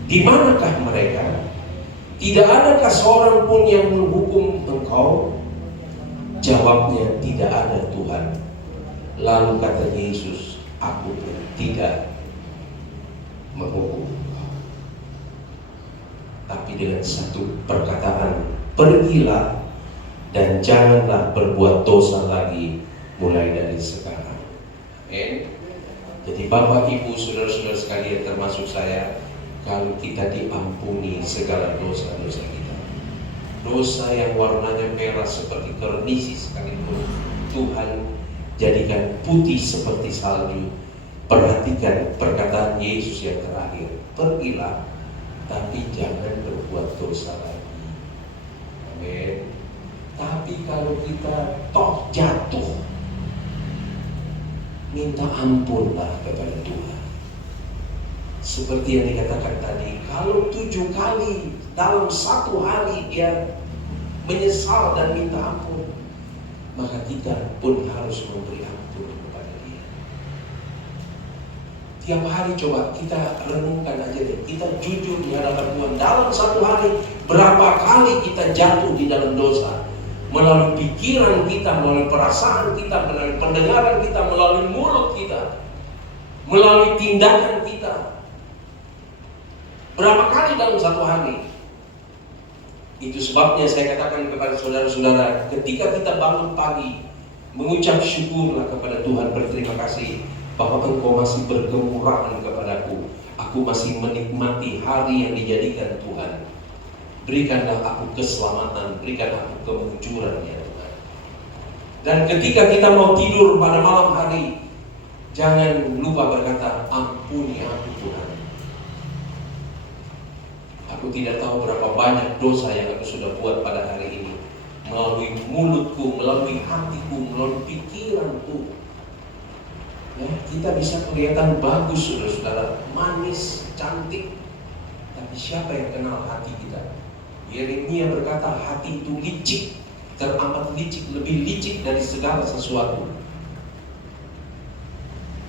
di manakah mereka? Tidak adakah seorang pun yang menghukum engkau? Jawabnya, tidak ada Tuhan. Lalu kata Yesus, aku pun tidak menghukum engkau. tapi dengan satu perkataan, pergilah dan janganlah berbuat dosa lagi mulai dari sekarang. Amin. Jadi Bapak, Ibu, saudara-saudara sekalian, termasuk saya, kalau kita diampuni segala dosa-dosa kita, dosa yang warnanya merah seperti kernisi sekalipun, Tuhan jadikan putih seperti salju. Perhatikan perkataan Yesus yang terakhir, pergilah tapi jangan berbuat dosa lagi. Amin. Tapi kalau kita toh jatuh, minta ampunlah kepada Tuhan. Seperti yang dikatakan tadi, kalau 7 kali dalam 1 hari dia menyesal dan minta ampun, maka kita pun harus memberi ampun kepada dia. Tiap hari coba kita renungkan aja deh, kita jujur di hadapan Tuhan. Dalam 1 hari berapa kali kita jatuh di dalam dosa? Melalui pikiran kita, melalui perasaan kita, melalui pendengaran kita, melalui mulut kita, melalui tindakan kita. Berapa kali dalam 1 hari? Itu sebabnya saya katakan kepada saudara-saudara, ketika kita bangun pagi, mengucap syukurlah kepada Tuhan, berterima kasih bahwa Engkau masih berkemurahan kepadaku. Aku masih menikmati hari yang dijadikan Tuhan. Berikanlah aku keselamatan, berikan aku kemunculan ya Tuhan. Dan ketika kita mau tidur pada malam hari, jangan lupa berkata, ampuni aku Tuhan. Aku tidak tahu berapa banyak dosa yang aku sudah buat pada hari ini, melalui mulutku, melalui hatiku, melalui pikiranku. Ya, kita bisa kelihatan bagus, saudara-saudara, manis, cantik, tapi siapa yang kenal hati kita? Yeremia berkata, hati itu licik, teramat licik, lebih licik dari segala sesuatu.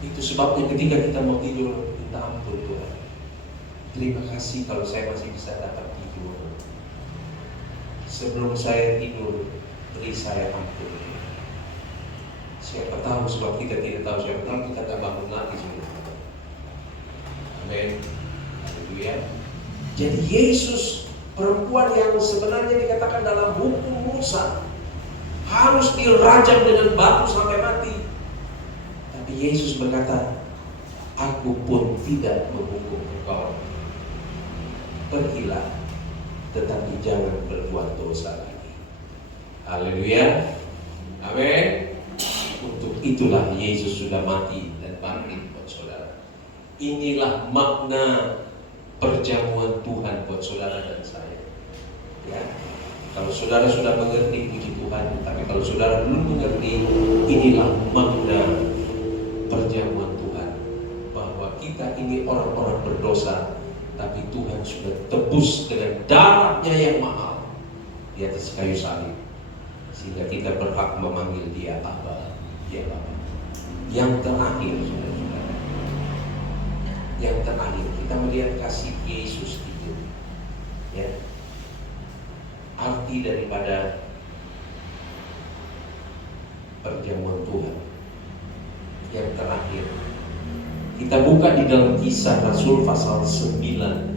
Itu sebabnya ketika kita mau tidur, minta ampun Tuhan. Terima kasih kalau saya masih bisa dapat tidur. Sebelum saya tidur, beri saya ampun. Siapa tahu, sebab kita tidak tahu, siapa tahu kita tak bangun lagi. Amin. Haleluya. Jadi Yesus, perempuan yang sebenarnya dikatakan dalam hukum Musa harus dirajam dengan batu sampai mati, tapi Yesus berkata, aku pun tidak menghukum engkau. Pergilah, tetapi jangan berbuat dosa lagi. Haleluya. Amin. Untuk itulah Yesus sudah mati dan bangkit buat saudara. Inilah makna perjamuan Tuhan buat saudara dan saya. Ya, kalau saudara sudah mengerti, puji Tuhan. Tapi kalau saudara belum mengerti, inilah makna perjamuan Tuhan, bahwa kita ini orang-orang berdosa, tapi Tuhan sudah tebus dengan darahnya yang mahal di atas kayu salib, sehingga kita berhak memanggil Dia Aba, Dia Bapa. Yang terakhir, saudara-saudara, yang terakhir kita melihat kasih Yesus itu, ya. Arti daripada perjamuan Tuhan yang terakhir, kita buka di dalam Kisah Rasul pasal 9.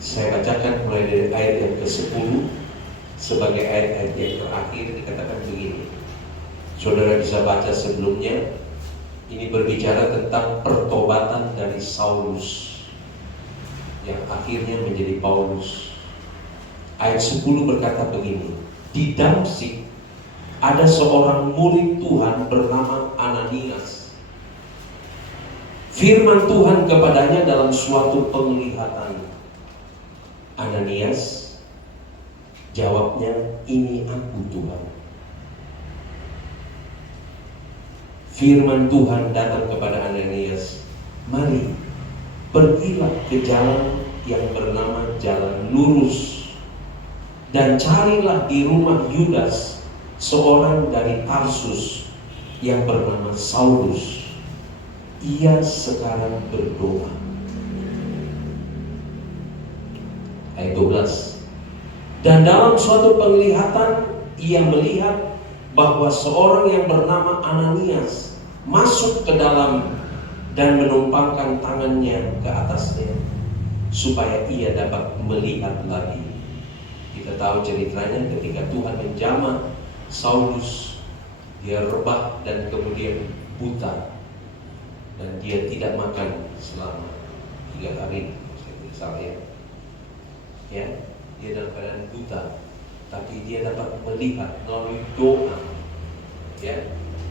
Saya bacakan mulai dari ayat yang ke-10 sebagai ayat-ayat yang terakhir. Dikatakan begini, saudara bisa baca sebelumnya. Ini berbicara tentang pertobatan dari Saulus yang akhirnya menjadi Paulus. Ayat 10 berkata begini, di Damsyik ada seorang murid Tuhan bernama Ananias. Firman Tuhan kepadanya dalam suatu penglihatan. Ananias, jawabnya, ini aku Tuhan. Firman Tuhan datang kepada Ananias, mari pergilah ke jalan yang bernama Jalan Lurus dan carilah di rumah Yudas seorang dari Tarsus yang bernama Saulus. Ia sekarang berdoa. Ayat 12. Dan dalam suatu penglihatan ia melihat bahwa seorang yang bernama Ananias masuk ke dalam dan menumpangkan tangannya ke atasnya. supaya ia dapat melihat lagi. Kita tahu ceritanya ketika Tuhan menjamah Saulus, dia rebah dan kemudian buta, dan dia tidak makan selama 3 hari, saya tidak salah ya, dia dalam keadaan buta, tapi dia dapat melihat melalui doa. Ya,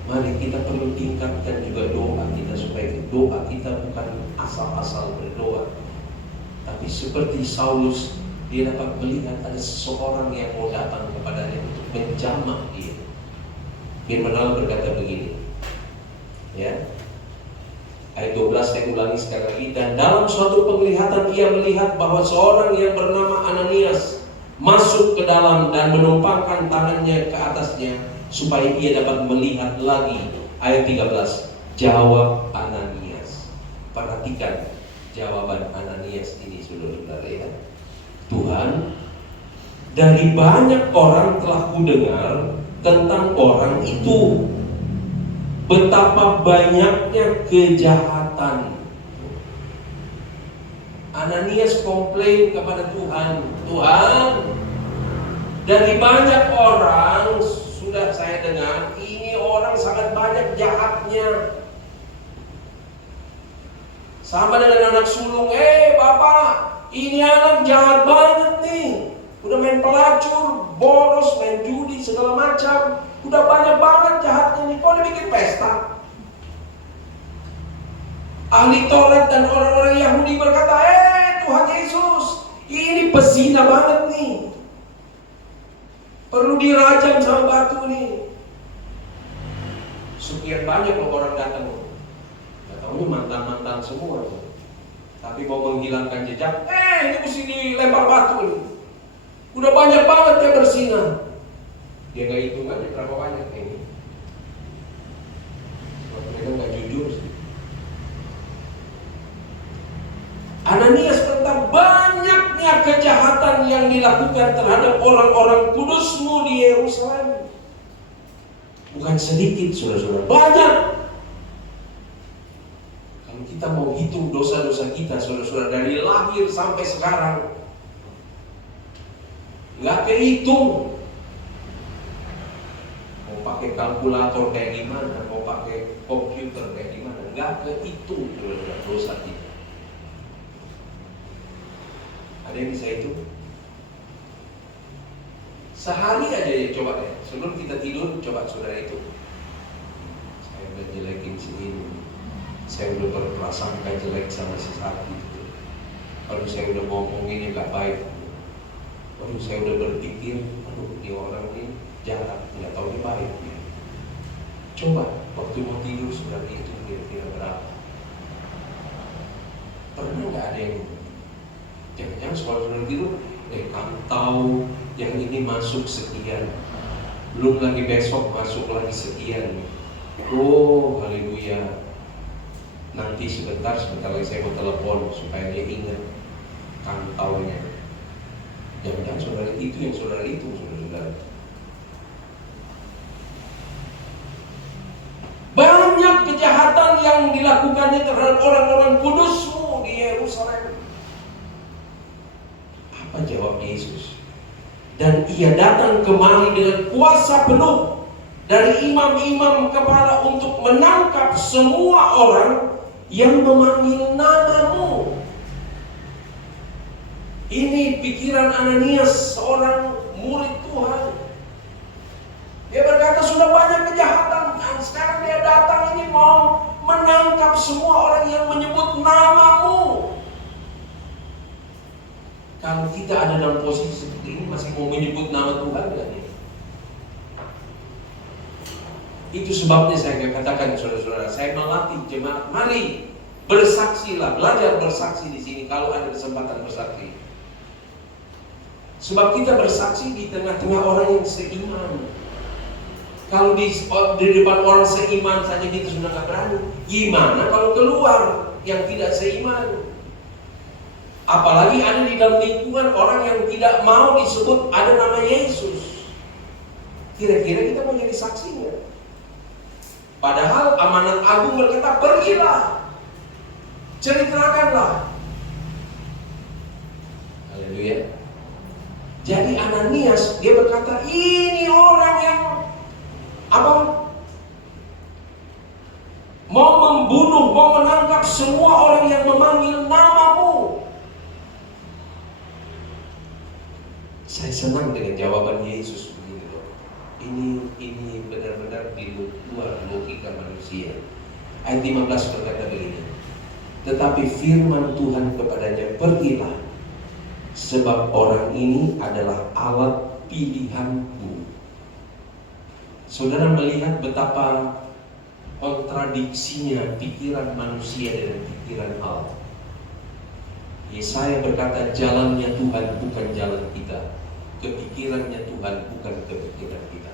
mari kita perlu tingkatkan juga doa kita, supaya doa kita bukan asal-asal berdoa, tapi seperti Saulus, dia dapat melihat ada seseorang yang mau datang kepadanya untuk menjamah dia. Firman Allah berkata begini, ya, ayat 12 saya ulangi sekali lagi. Dan dalam suatu penglihatan ia melihat bahwa seorang yang bernama Ananias masuk ke dalam dan menumpangkan tangannya ke atasnya supaya ia dapat melihat lagi. Ayat 13, jawab Ananias. Perhatikan jawaban Ananias ini, saudara-saudara ya. Tuhan, dari banyak orang telah kudengar tentang orang itu, betapa banyaknya kejahatan. Ananias komplain kepada Tuhan, Tuhan, dari banyak orang sudah saya dengar, ini orang sangat banyak jahatnya. Sama dengan anak sulung, Bapak, ini anak jahat banget nih. Udah main pelacur, boros, main judi, segala macam. Udah banyak banget jahatnya nih. Kok dibikin pesta? Ahli Taurat dan orang-orang Yahudi berkata, Tuhan Yesus, ini pesina banget nih. Perlu dirajam sama batu nih. Sekian banyak loh orang datang. Gak tahu mantan-mantan semua. Tapi mau menghilangkan jejak, ini mesti dilempar batu nih. Udah banyak banget dia bersina. Dia gak hitung aja berapa banyak ini. Sebab mereka gak jujur sih. Ananias tentang banyaknya kejahatan yang dilakukan terhadap orang-orang kudusmu di Yerusalem. Bukan sedikit, saudara-saudara, banyak. Kalau kita mau hitung dosa-dosa kita, saudara-saudara, dari lahir sampai sekarang, nggak kehitung. Mau pakai kalkulator kayak gimana, mau pakai komputer kayak gimana, nggak kehitung, saudara-saudara, dosa kita. Ada yang bisa hitung? Sehari aja ya, coba deh. Sebelum kita tidur, coba saudara itu. Saya udah jelekin si ini. Saya udah berprasangka jelek sama si sapi itu. Kalau saya udah ngomongin yang gak baik. Waduh, saya udah berpikir, ini orang ini jahat, nggak tahu dia baik. Coba waktu mau tidur saudara itu kira-kira berapa? Pernah nggak ada yang jangan-jangan saudara tidur, kamu tahu yang ini masuk sekian, belum lagi besok masuk lagi sekian. Oh, haleluya. Nanti sebentar lagi saya mau telepon supaya dia ingat kantaunya. Jangan-jangan saudara itu yang saudara itu, saudara-saudara. Banyak kejahatan yang dilakukannya terhadap orang-orang kudusmu di Yerusalem. Apa jawab Yesus? Dan ia datang kemari dengan kuasa penuh dari imam-imam kepala untuk menangkap semua orang yang memanggil namamu. Ini pikiran Ananias, seorang murid Tuhan. Dia berkata sudah banyak kejahatan, dan sekarang dia datang ini mau menangkap semua orang yang menyebut namamu. Kalau kita ada dalam posisi seperti ini, masih mau menyebut nama Tuhan gak nih? Itu sebabnya saya katakan, saudara-saudara, saya melatih jemaat, mari bersaksilah, belajar bersaksi di sini kalau ada kesempatan bersaksi. Sebab kita bersaksi di tengah-tengah orang yang seiman. Kalau di depan orang seiman saja kita sudah gak berani, gimana kalau keluar yang tidak seiman? Apalagi ada di dalam lingkungan orang yang tidak mau disebut ada nama Yesus. Kira-kira kita mau jadi saksinya? Padahal amanat agung berkata, pergilah, ceritakanlah. Haleluya. Jadi Ananias dia berkata, ini orang yang apa? Mau membunuh, mau menangkap semua orang yang memanggil namamu. Saya senang dengan jawaban Yesus begini loh. Ini benar-benar di luar logika manusia. Ayat 15 berkata begini. Tetapi firman Tuhan kepadanya, pergilah, sebab orang ini adalah alat pilihanku. Saudara melihat betapa kontradiksinya pikiran manusia dengan pikiran Allah. Yesaya berkata, jalannya Tuhan bukan jalan kita, kepikirannya Tuhan bukan kepikiran kita.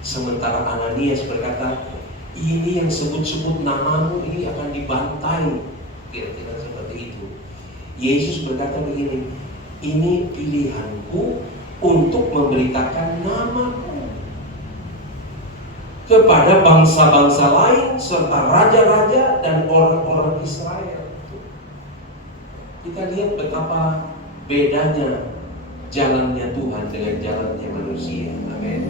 Sementara Ananias berkata, ini yang sebut-sebut namamu ini akan dibantai. Kira-kira seperti itu. Yesus berkata begini, ini pilihanku untuk memberitakan namaku kepada bangsa-bangsa lain serta raja-raja dan orang-orang Israel. Kita lihat betapa bedanya jalannya Tuhan dengan jalannya manusia. Amin.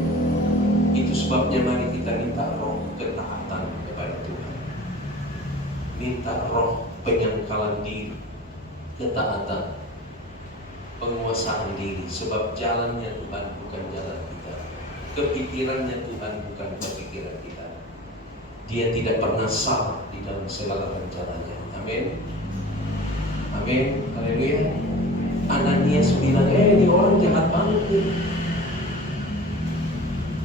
Itu sebabnya mari kita minta roh ketaatan kepada Tuhan. Minta roh penyangkalan diri, ketaatan, penguasaan diri. Sebab jalannya Tuhan bukan jalan kita, kepikirannya Tuhan bukan kepikiran kita. Dia tidak pernah salah di dalam segala rencananya. Amin. Amin. Haleluya. Ananias bilang, ini orang jahat banget nih.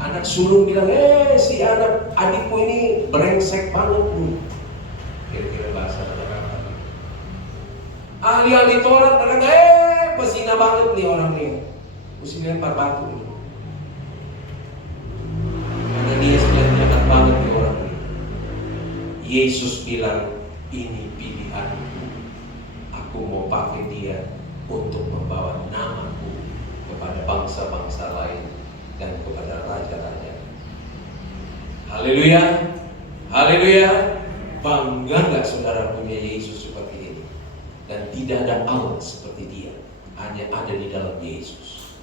Anak sulung bilang, si anak adikku ini brengsek banget nih. Kira-kira bahasa apa? Ahli-ahli Taurat bilang, pesina banget nih orang nih. Mesti lempar batu. Ananias bilang, jahat banget nih orang nih. Yesus bilang, ini pilihanku. Aku mau pakai dia untuk membawa namaku kepada bangsa-bangsa lain dan kepada raja-raja. Haleluya. Haleluya. Bangga gak saudara punya Yesus seperti ini? Dan tidak ada Allah seperti dia, hanya ada di dalam Yesus.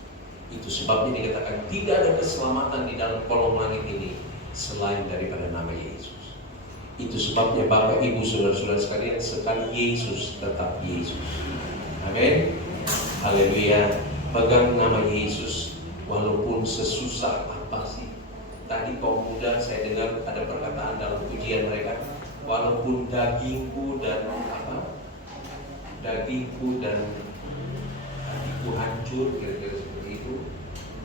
Itu sebabnya dikatakan tidak ada keselamatan di dalam kolong langit ini selain daripada nama Yesus. Itu sebabnya Bapak Ibu saudara-saudara sekalian, sekali Yesus tetap Yesus. Amin. Haleluya. Pegang nama Yesus walaupun sesusah apa sih. Tadi kaum muda saya dengar ada perkataan dalam pujian mereka, walaupun dagingku dan dagingku hancur, kira-kira seperti itu,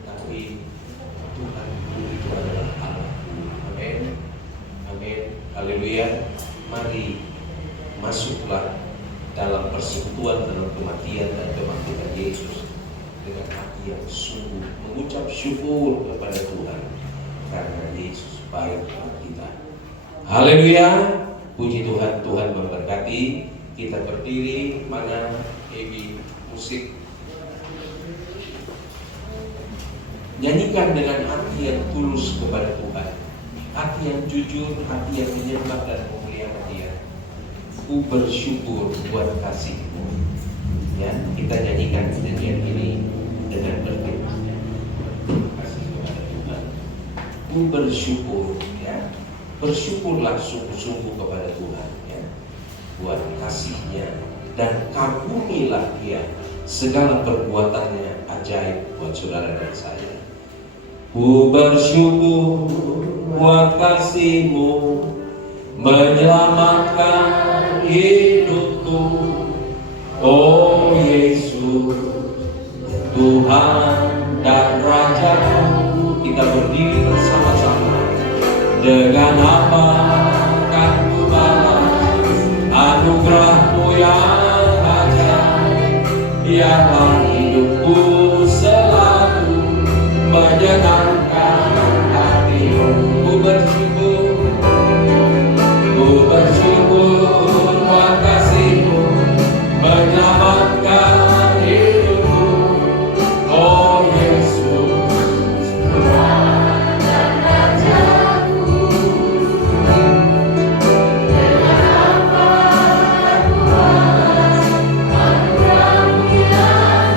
tapi Tuhanku itu adalah Allahku. Amin. Amin. Haleluya. Mari masuklah dalam persekutuan dalam kematian dan kebangkitan Yesus dengan hati yang sungguh mengucap syukur kepada Tuhan karena Yesus baik buat kita. Haleluya. Puji Tuhan. Tuhan memberkati. Kita berdiri, mana Ebi musik. Nyanyikan dengan hati yang tulus kepada Tuhan, hati yang jujur, hati yang menyembah dan memuliakan Dia. Ku bersyukur buat kasih-Mu. Ya, kita nyanyikan nyanyian ini dengan berdoa. Kasih kepada Tuhan. Ku bersyukur, ya. Bersyukurlah sungguh-sungguh kepada Tuhan, ya. Buat kasih-Nya dan kagumilah Dia segala perbuatannya ajaib buat saudara dan saya. Ku bersyukur buat kasih-Mu menyelamatkan hidupku. Oh Yesus, Tuhan dan Raja-Ku. Kita berdiri bersama-sama. Dengan apa kan ku balas anugerah-Mu yang ajaib. Biarlah hidupku selalu menyenangkan hati-Mu. Ku bersyukur buat kasih-Mu menyelamatkan hidupku. Oh Yesus, Tuhan dan Raja-Ku. Dengan apa ku balas anugerah-Mu yang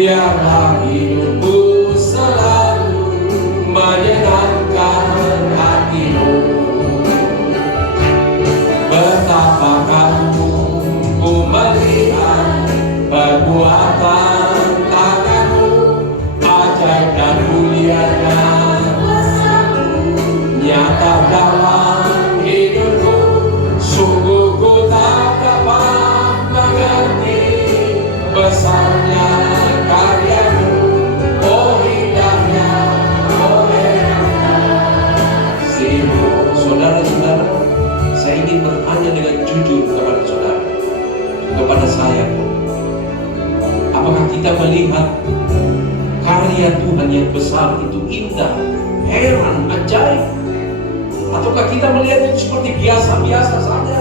biarlah hidupku selalu menyenangkan hatimu. Betapa kamu ku melihat perbuatan tanganmu, ajaib dan mulianya nyata dalam hidupku. Sungguh ku tak dapat mengerti besarnya karyamu, oh indahnya, oh hebatnya kasih-Mu. Saudara-saudara, saya ingin bertanya dengan jujur kepada saudara, kepada saya, apakah kita melihat karya Tuhan yang besar itu indah, heran, ajaib? Ataukah kita melihat itu seperti biasa-biasa saja?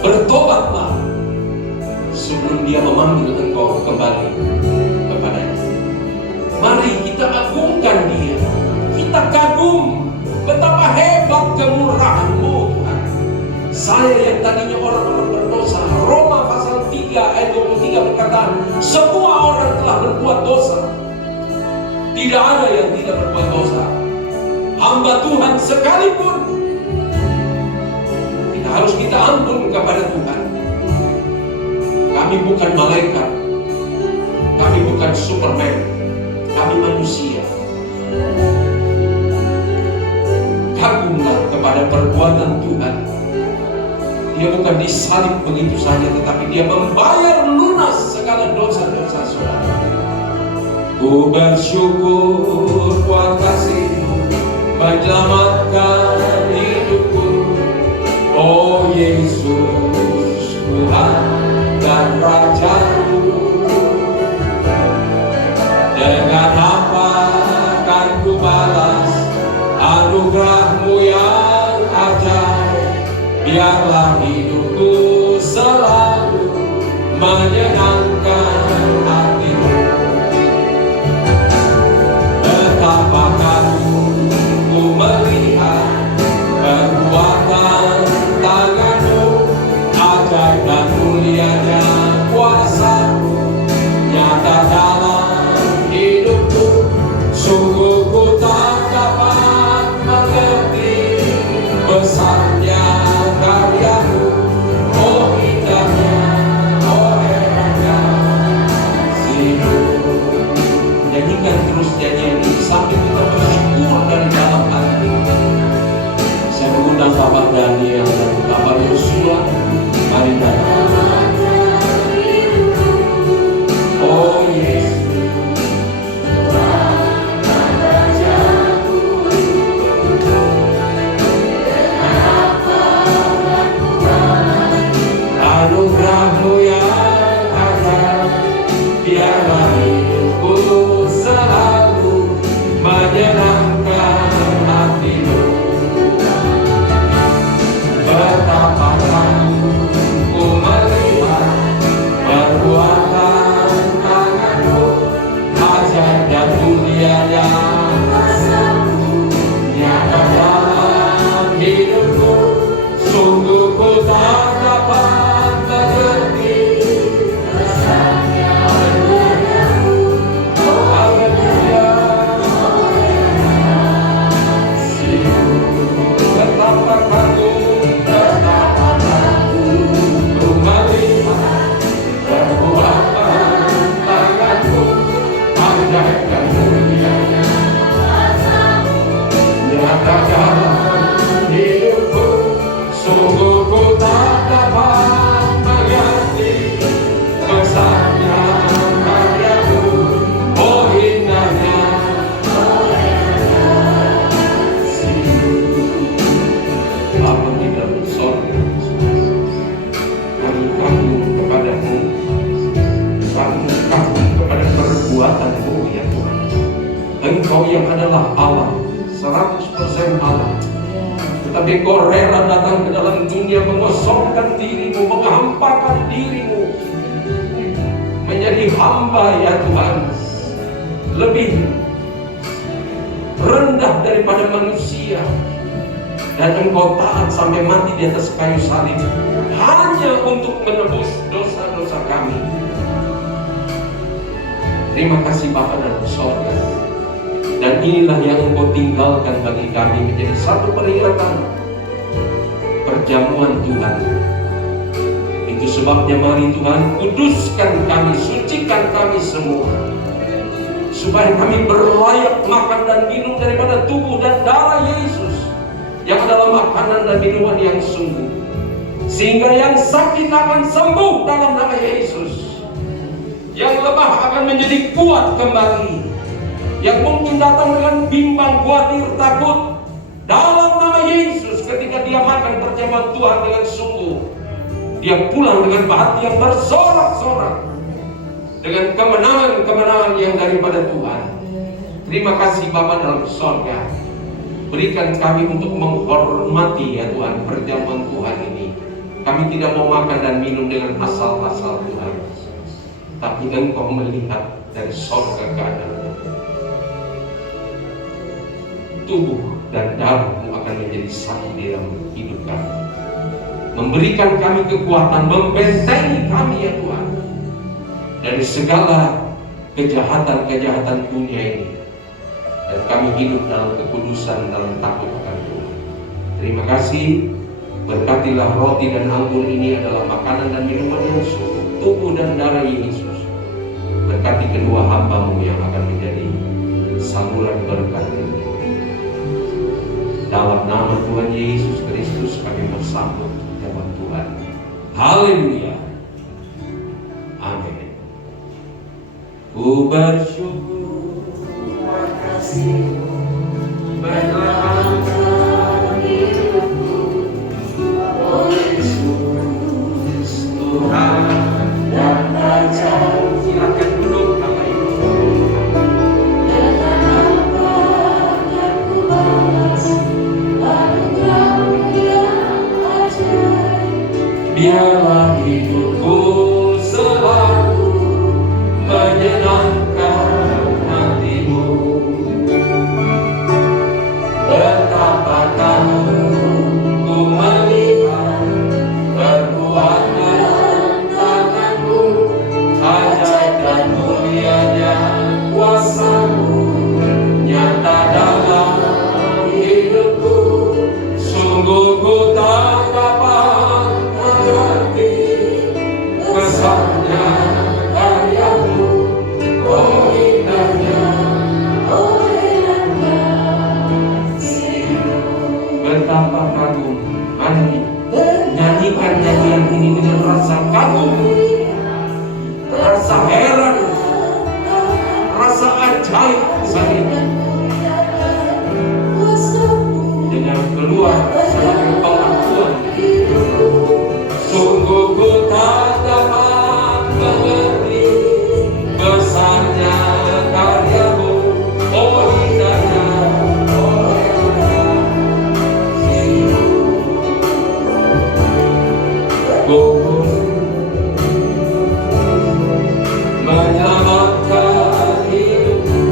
Bertobatlah sebelum Dia memanggil engkau kembali kepadanya. Mari kita agungkan Dia. Kita kagum betapa hebat kemurahan-Mu, Tuhan. Saya yang tadinya orang-orang berdosa, Roma pasal 3 ayat 23 berkata, semua orang telah berbuat dosa. Tidak ada yang tidak berbuat dosa. Hamba Tuhan sekalipun, harus kita ampun kepada Tuhan. Kami bukan malaikat, kami bukan Superman, kami manusia. Kagumlah kepada perbuatan Tuhan. Dia bukan disalib begitu saja, tetapi Dia membayar lunas segala dosa-dosa saudara. Ku bersyukur buat kasih-Mu menyelamatkan hidupku, oh Yesus, Tuhan dan Raja-Ku. Dengan apa akan ku balas anugerah-Mu yang ajaib? Biarlah hidupku selalu menyenangkan hati-Mu. Betapa kagum ku melihat perbuatan tangan-Mu, ajaib dan mulianya kuasa-Mu nyata dalam hidupku. Sungguh ku tak dapat mengerti besarnya karya-Mu, oh indahnya, oh hebatnya kasih-Mu. Nyanyikan terus nyanyian ini sambil kita bersyukur dari dalam hati. Saya mengundang Bapak Daniel dan Bapak Yosua, mari datang. Oh Yesus, anugerah-Mu yang ajaib, biarlah hidupku selalu menyenangkan hati-Mu. Betapa kagum ku melihat perbuatan tangan-Mu, ajaib dan mulianya kuasa-Mu nyata dalam hidupku. Sungguh ku tak dapat mengerti besarnya karya-Mu, oh haleluya kasih-Mu. Betapa kagum, betapa kagum ku melihat perbuatan tangan-Mu, ajaib dan mulianya kuasa-Mu nyata dalam hidupku. Sungguh ku tak dapat mengerti besarnya karya-Mu, oh indahnya kasih-Mu. Bapa di dalam sorga, kami kagum kepada-Mu, kami kagum kepada perbuatan-Mu ya Tuhan. Engkau yang adalah Allah, 100% Allah, tetapi Engkau rela datang ke dalam dunia, mengosongkan diri-Mu, menghampakan diri-Mu, menjadi hamba ya Tuhan, lebih rendah daripada manusia, dan Engkau taat sampai mati di atas kayu salib hanya untuk menebus dosa-dosa kami. Terima kasih Bapa dalam sorga. Dan inilah yang Engkau tinggalkan bagi kami menjadi satu peringatan perjamuan Tuhan. Itu sebabnya mari Tuhan kuduskan kami, sucikan kami semua, supaya kami berlayak makan dan minum daripada tubuh dan darah Yesus, yang adalah makanan dan minuman yang sungguh, sehingga yang sakit akan sembuh dalam nama Yesus, yang lemah akan menjadi kuat kembali, yang mungkin datang dengan bimbang, khawatir, takut, dalam nama Yesus ketika dia makan perjamuan Tuhan dengan sungguh, dia pulang dengan hati yang bersorak-sorak, dengan kemenangan-kemenangan yang daripada Tuhan. Terima kasih Bapa dalam sorga. Berikan kami untuk menghormati ya Tuhan perjamuan Tuhan ini. Kami tidak mau makan dan minum dengan asal-asal Tuhan, tapi Engkau melihat dari sorga ke atas. Tubuh dan darah-Mu akan menjadi satu di dalam hidup kami, memberikan kami kekuatan, membentengi kami ya Tuhan dari segala kejahatan-kejahatan dunia ini, dan kami hidup dalam kekudusan, dalam takut akan Tuhan. Terima kasih. Berkatilah roti dan anggur ini adalah makanan dan minuman yang sungguh, tubuh dan darah Yesus. Berkati kedua hamba-Mu yang akan menjadi saluran berkat ini. Dalam nama Tuhan Yesus Kristus kami bersambut firman Tuhan. Haleluya. Amin. Ku bersyukur kasih-Mu menerangkan hidupku, oh Yesus Tuhan dan Raja. Silakan duduk Bapak Ibu. dengan apa akan ku balas anugerah-Mu yang ajaib. Biarlah hidupku selalu menyenangkan hati-Mu. Betapa ku melihat perbuatan tangan-Mu, ajaib dan mulianya kuasa-Mu nyata dalam hidupku. Sungguh ku tak dapat mengerti besarnya karya-Mu, oh indahnya, Oh herannya kasih-Mu. betapa kagum. Mari nyanyikan nyanyian ini dengan rasa kagum, rasa heran, rasa ajaib sekali, dengan keluar sebagai pengakuan. Sungguh ku tak dapat mengerti besarnya karya-Mu, oh indahnya, oh Ku menyelamatkan hidupku,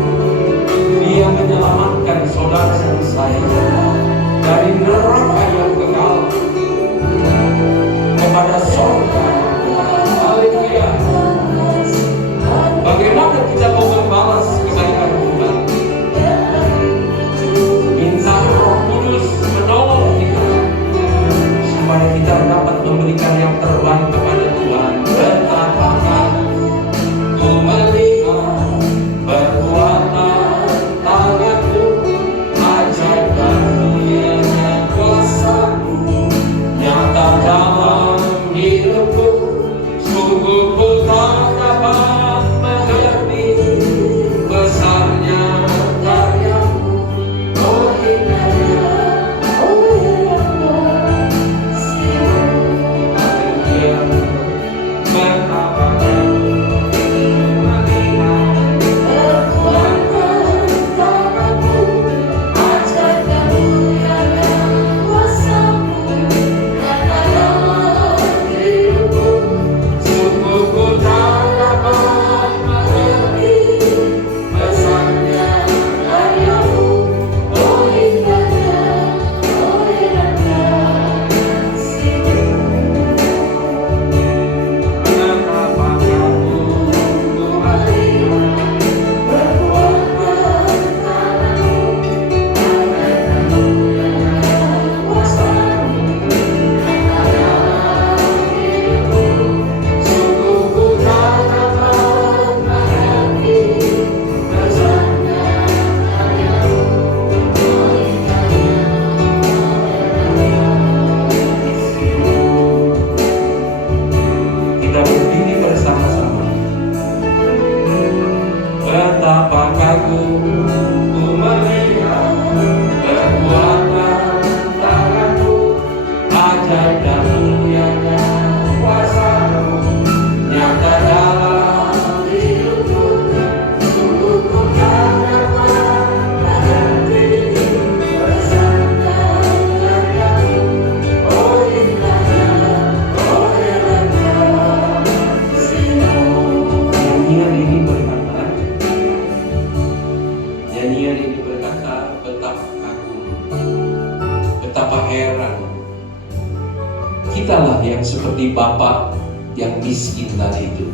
miskin tadi itu.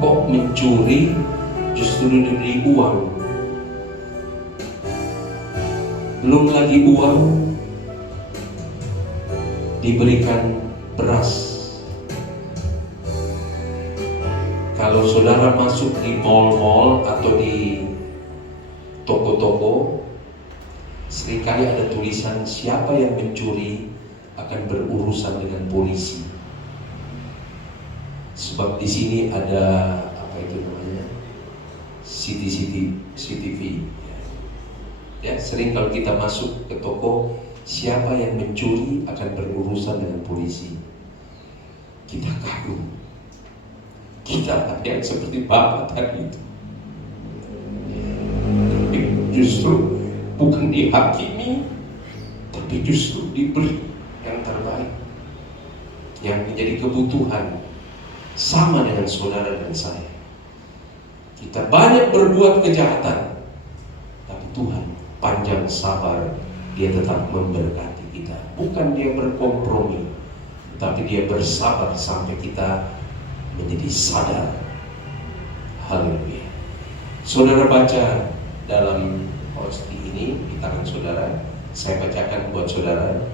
Kok mencuri justru diberi uang? Belum lagi uang, diberikan beras. Kalau saudara masuk di mall-mall atau di toko-toko, seringkali ada tulisan siapa yang mencuri akan berurusan dengan polisi. Sebab di sini ada apa itu namanya, CCTV. Ya, sering kalau kita masuk ke toko, siapa yang mencuri akan berurusan dengan polisi. Kita kagum. Kita ada yang seperti Bapak tadi itu. Tapi justru bukan dihakimi, tapi justru diberi yang terbaik, yang menjadi kebutuhan sama dengan saudara dan saya. Kita banyak berbuat kejahatan, tapi Tuhan panjang sabar, Dia tetap memberkati kita. Bukan Dia berkompromi, tapi Dia bersabar sampai kita menjadi sadar. Haleluya. Saudara baca dalam hostia ini di tangan saudara, saya bacakan buat saudara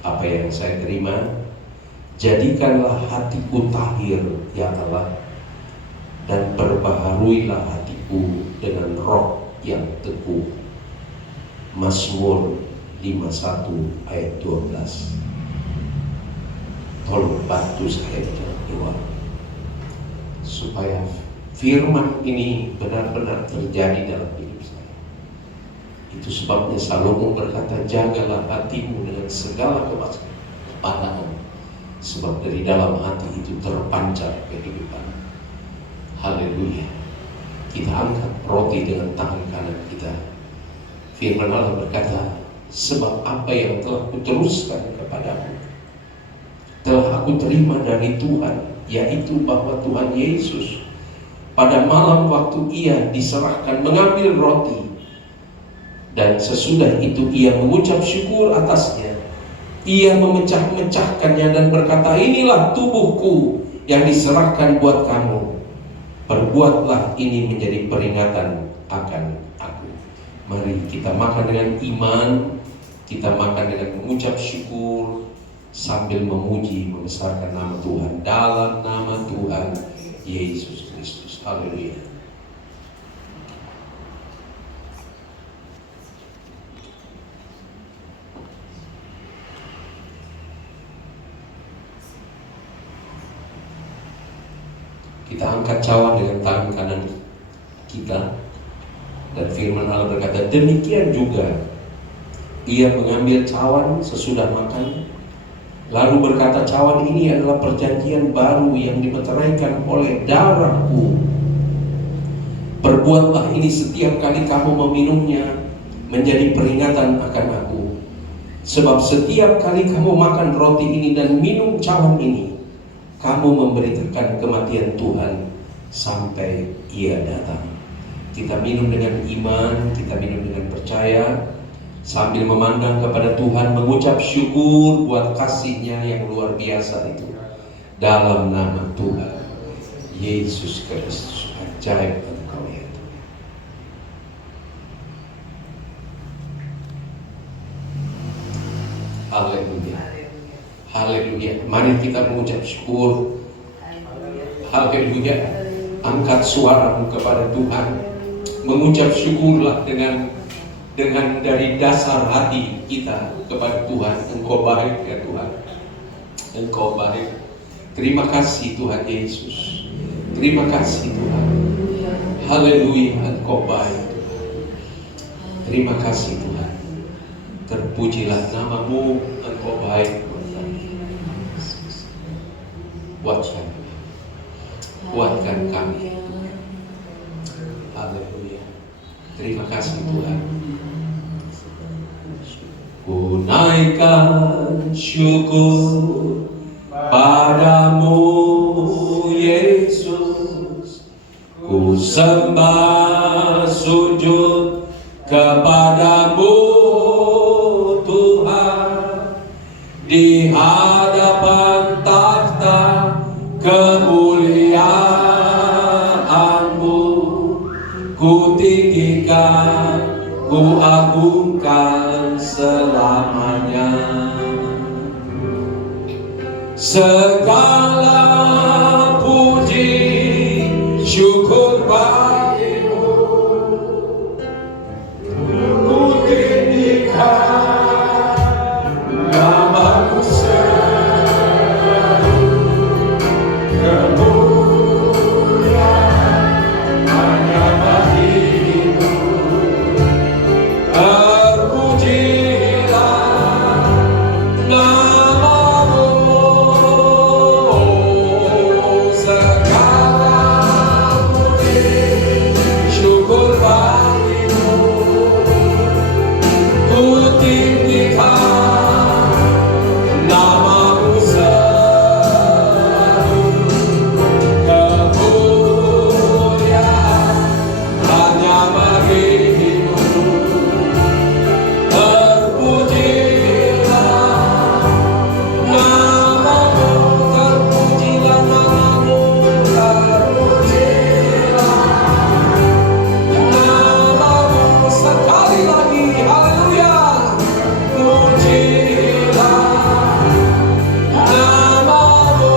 apa yang saya terima. Jadikanlah hatiku tahir, ya Allah, dan perbaharuilah hatiku dengan roh yang teguh. Mazmur 51 ayat 12. Tolong bantu saya dalam doa supaya firman ini benar-benar terjadi dalam hidup saya. Itu sebabnya Salomo berkata, jagalah hatimu dengan segala kewaspadaan, sebab dari dalam hati itu terpancar kehidupan. Haleluya. Kita angkat roti dengan tangan kanan kita. Firman Allah berkata, sebab apa yang telah kuteruskan kepadamu telah aku terima dari Tuhan, yaitu bahwa Tuhan Yesus pada malam waktu Ia diserahkan mengambil roti, dan sesudah itu Ia mengucap syukur atasnya, Ia memecah-mecahkannya dan berkata, inilah tubuhku yang diserahkan buat kamu. Perbuatlah ini menjadi peringatan akan aku. Mari kita makan dengan iman, kita makan dengan mengucap syukur, sambil memuji, membesarkan nama Tuhan, dalam nama Tuhan Yesus Kristus. Haleluya. Kita angkat cawan dengan tangan kanan kita, dan firman Allah berkata, demikian juga Ia mengambil cawan sesudah makan, lalu berkata, cawan ini adalah perjanjian baru yang dimeteraikan oleh darahku. Perbuatlah ini setiap kali kamu meminumnya menjadi peringatan akan aku. Sebab setiap kali kamu makan roti ini dan minum cawan ini, kamu memberitakan kematian Tuhan sampai Ia datang. Kita minum dengan iman, kita minum dengan percaya, sambil memandang kepada Tuhan, mengucap syukur buat kasih-Nya yang luar biasa itu. Dalam nama Tuhan Yesus Kristus, ajaib Engkau ya Tuhan. Haleluya. Haleluya. Mari kita mengucap syukur. Haleluya. Angkat suaramu kepada Tuhan. Mengucap syukurlah dengan dari dasar hati kita kepada Tuhan. Engkau baik ya Tuhan. Engkau baik. Terima kasih Tuhan Yesus. Terima kasih Tuhan. Haleluya. Engkau baik. Terima kasih Tuhan. Terpujilah nama-Mu. Engkau baik. Kuatkan kami. Haleluya. Terima kasih Tuhan. Ku naikkan syukur padamu Yesus. Ku sembah sujud kepadamu Tuhan. Di hadapan takhta kemuliaan-Mu ku tinggikan, ku agungkan selamanya. Segala puji syukur bagimu, ku tinggikan nama-Mu selalu, kemuliaan hanya bagimu. Terpujilah nama-Mu, segala puji syukur bagimu, ku tinggikan nama-Mu selalu, kemuliaan hanya bagimu. Terpujilah nama-Mu, terpujilah nama-Mu, terpujilah nama-Mu sekali lagi, haleluya. Pujilah nama-Mu,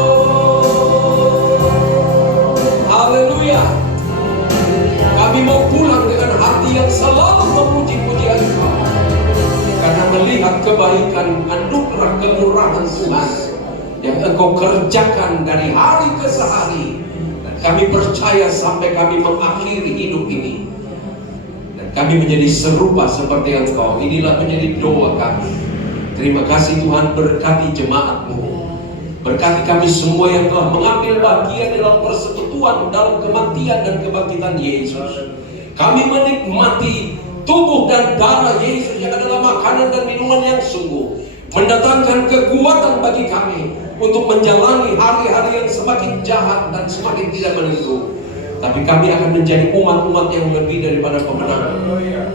haleluya. Kami mau pulang dengan hati yang selalu memuji-puji Engkau, karena melihat kebaikan, anugerah, kemurahan Tuhan yang Engkau kerjakan dari hari ke hari. Dan kami percaya sampai kami mengakhiri hidup ini, dan kami menjadi serupa seperti Engkau. Inilah menjadi doa kami. Terima kasih Tuhan, berkati jemaat-Mu, berkati kami semua yang telah mengambil bagian dalam persekutuan, dalam kematian dan kebangkitan Yesus. Kami menikmati tubuh dan darah Yesus yang adalah makanan dan minuman yang sungguh mendatangkan kekuatan bagi kami untuk menjalani hari-hari yang semakin jahat dan semakin tidak menentu. Tapi kami akan menjadi umat-umat yang lebih daripada pemenang,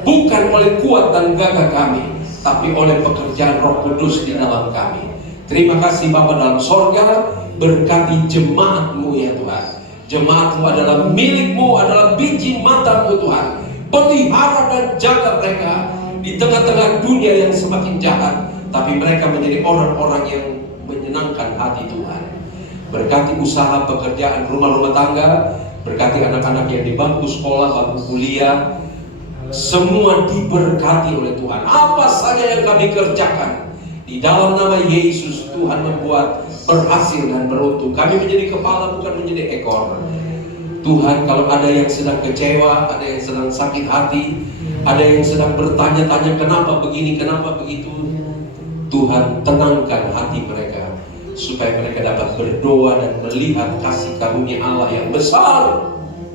bukan oleh kuat dan gagah kami, tapi oleh pekerjaan Roh Kudus di dalam kami. Terima kasih Bapa dalam sorga, berkati jemaat-Mu ya Tuhan. Jemaat-Mu adalah milik-Mu, adalah biji mata-Mu Tuhan. Pelihara dan jaga mereka di tengah-tengah dunia yang semakin jahat, tapi mereka menjadi orang-orang yang menyenangkan hati Tuhan. Berkati usaha pekerjaan rumah-rumah tangga, berkati anak-anak yang di bangku sekolah, bangku kuliah, semua diberkati oleh Tuhan. Apa saja yang kami kerjakan di dalam nama Yesus, Tuhan membuat berhasil dan beruntung. Kami menjadi kepala, bukan menjadi ekor. Tuhan, kalau ada yang sedang kecewa, ada yang sedang sakit hati, ada yang sedang bertanya-tanya kenapa begini, kenapa begitu, Tuhan tenangkan hati mereka, supaya mereka dapat berdoa dan melihat kasih karunia Allah yang besar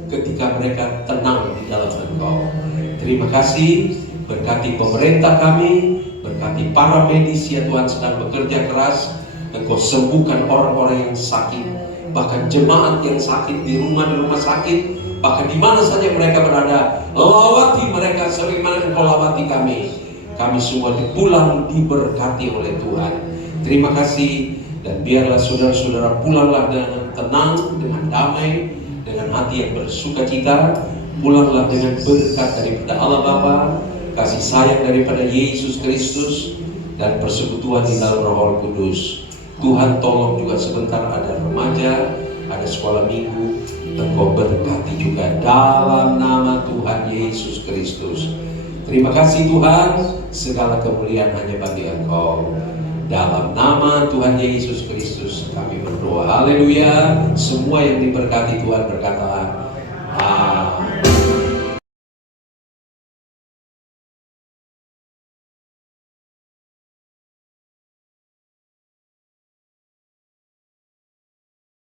ketika mereka tenang di dalam Engkau. Terima kasih, berkati pemerintah kami, berkati para medis ya Tuhan sedang bekerja keras. Engkau sembuhkan orang-orang yang sakit, bahkan jemaat yang sakit di rumah sakit, bahkan di mana saja mereka berada, lawati mereka sebagaimana Engkau lawati kami. Kami semua pulang diberkati oleh Tuhan. Terima kasih, dan biarlah saudara-saudara pulanglah dengan tenang, dengan damai, dengan hati yang bersukacita. Pulanglah dengan berkat daripada Allah Bapa, kasih sayang daripada Yesus Kristus, dan persekutuan di dalam Roh Kudus. Tuhan tolong juga sebentar ada remaja, ada sekolah minggu, Engkau berkati juga dalam nama Tuhan Yesus Kristus. Terima kasih Tuhan, segala kemuliaan hanya bagi Engkau. Dalam nama Tuhan Yesus Kristus kami berdoa. Haleluya. Semua yang diberkati Tuhan berkata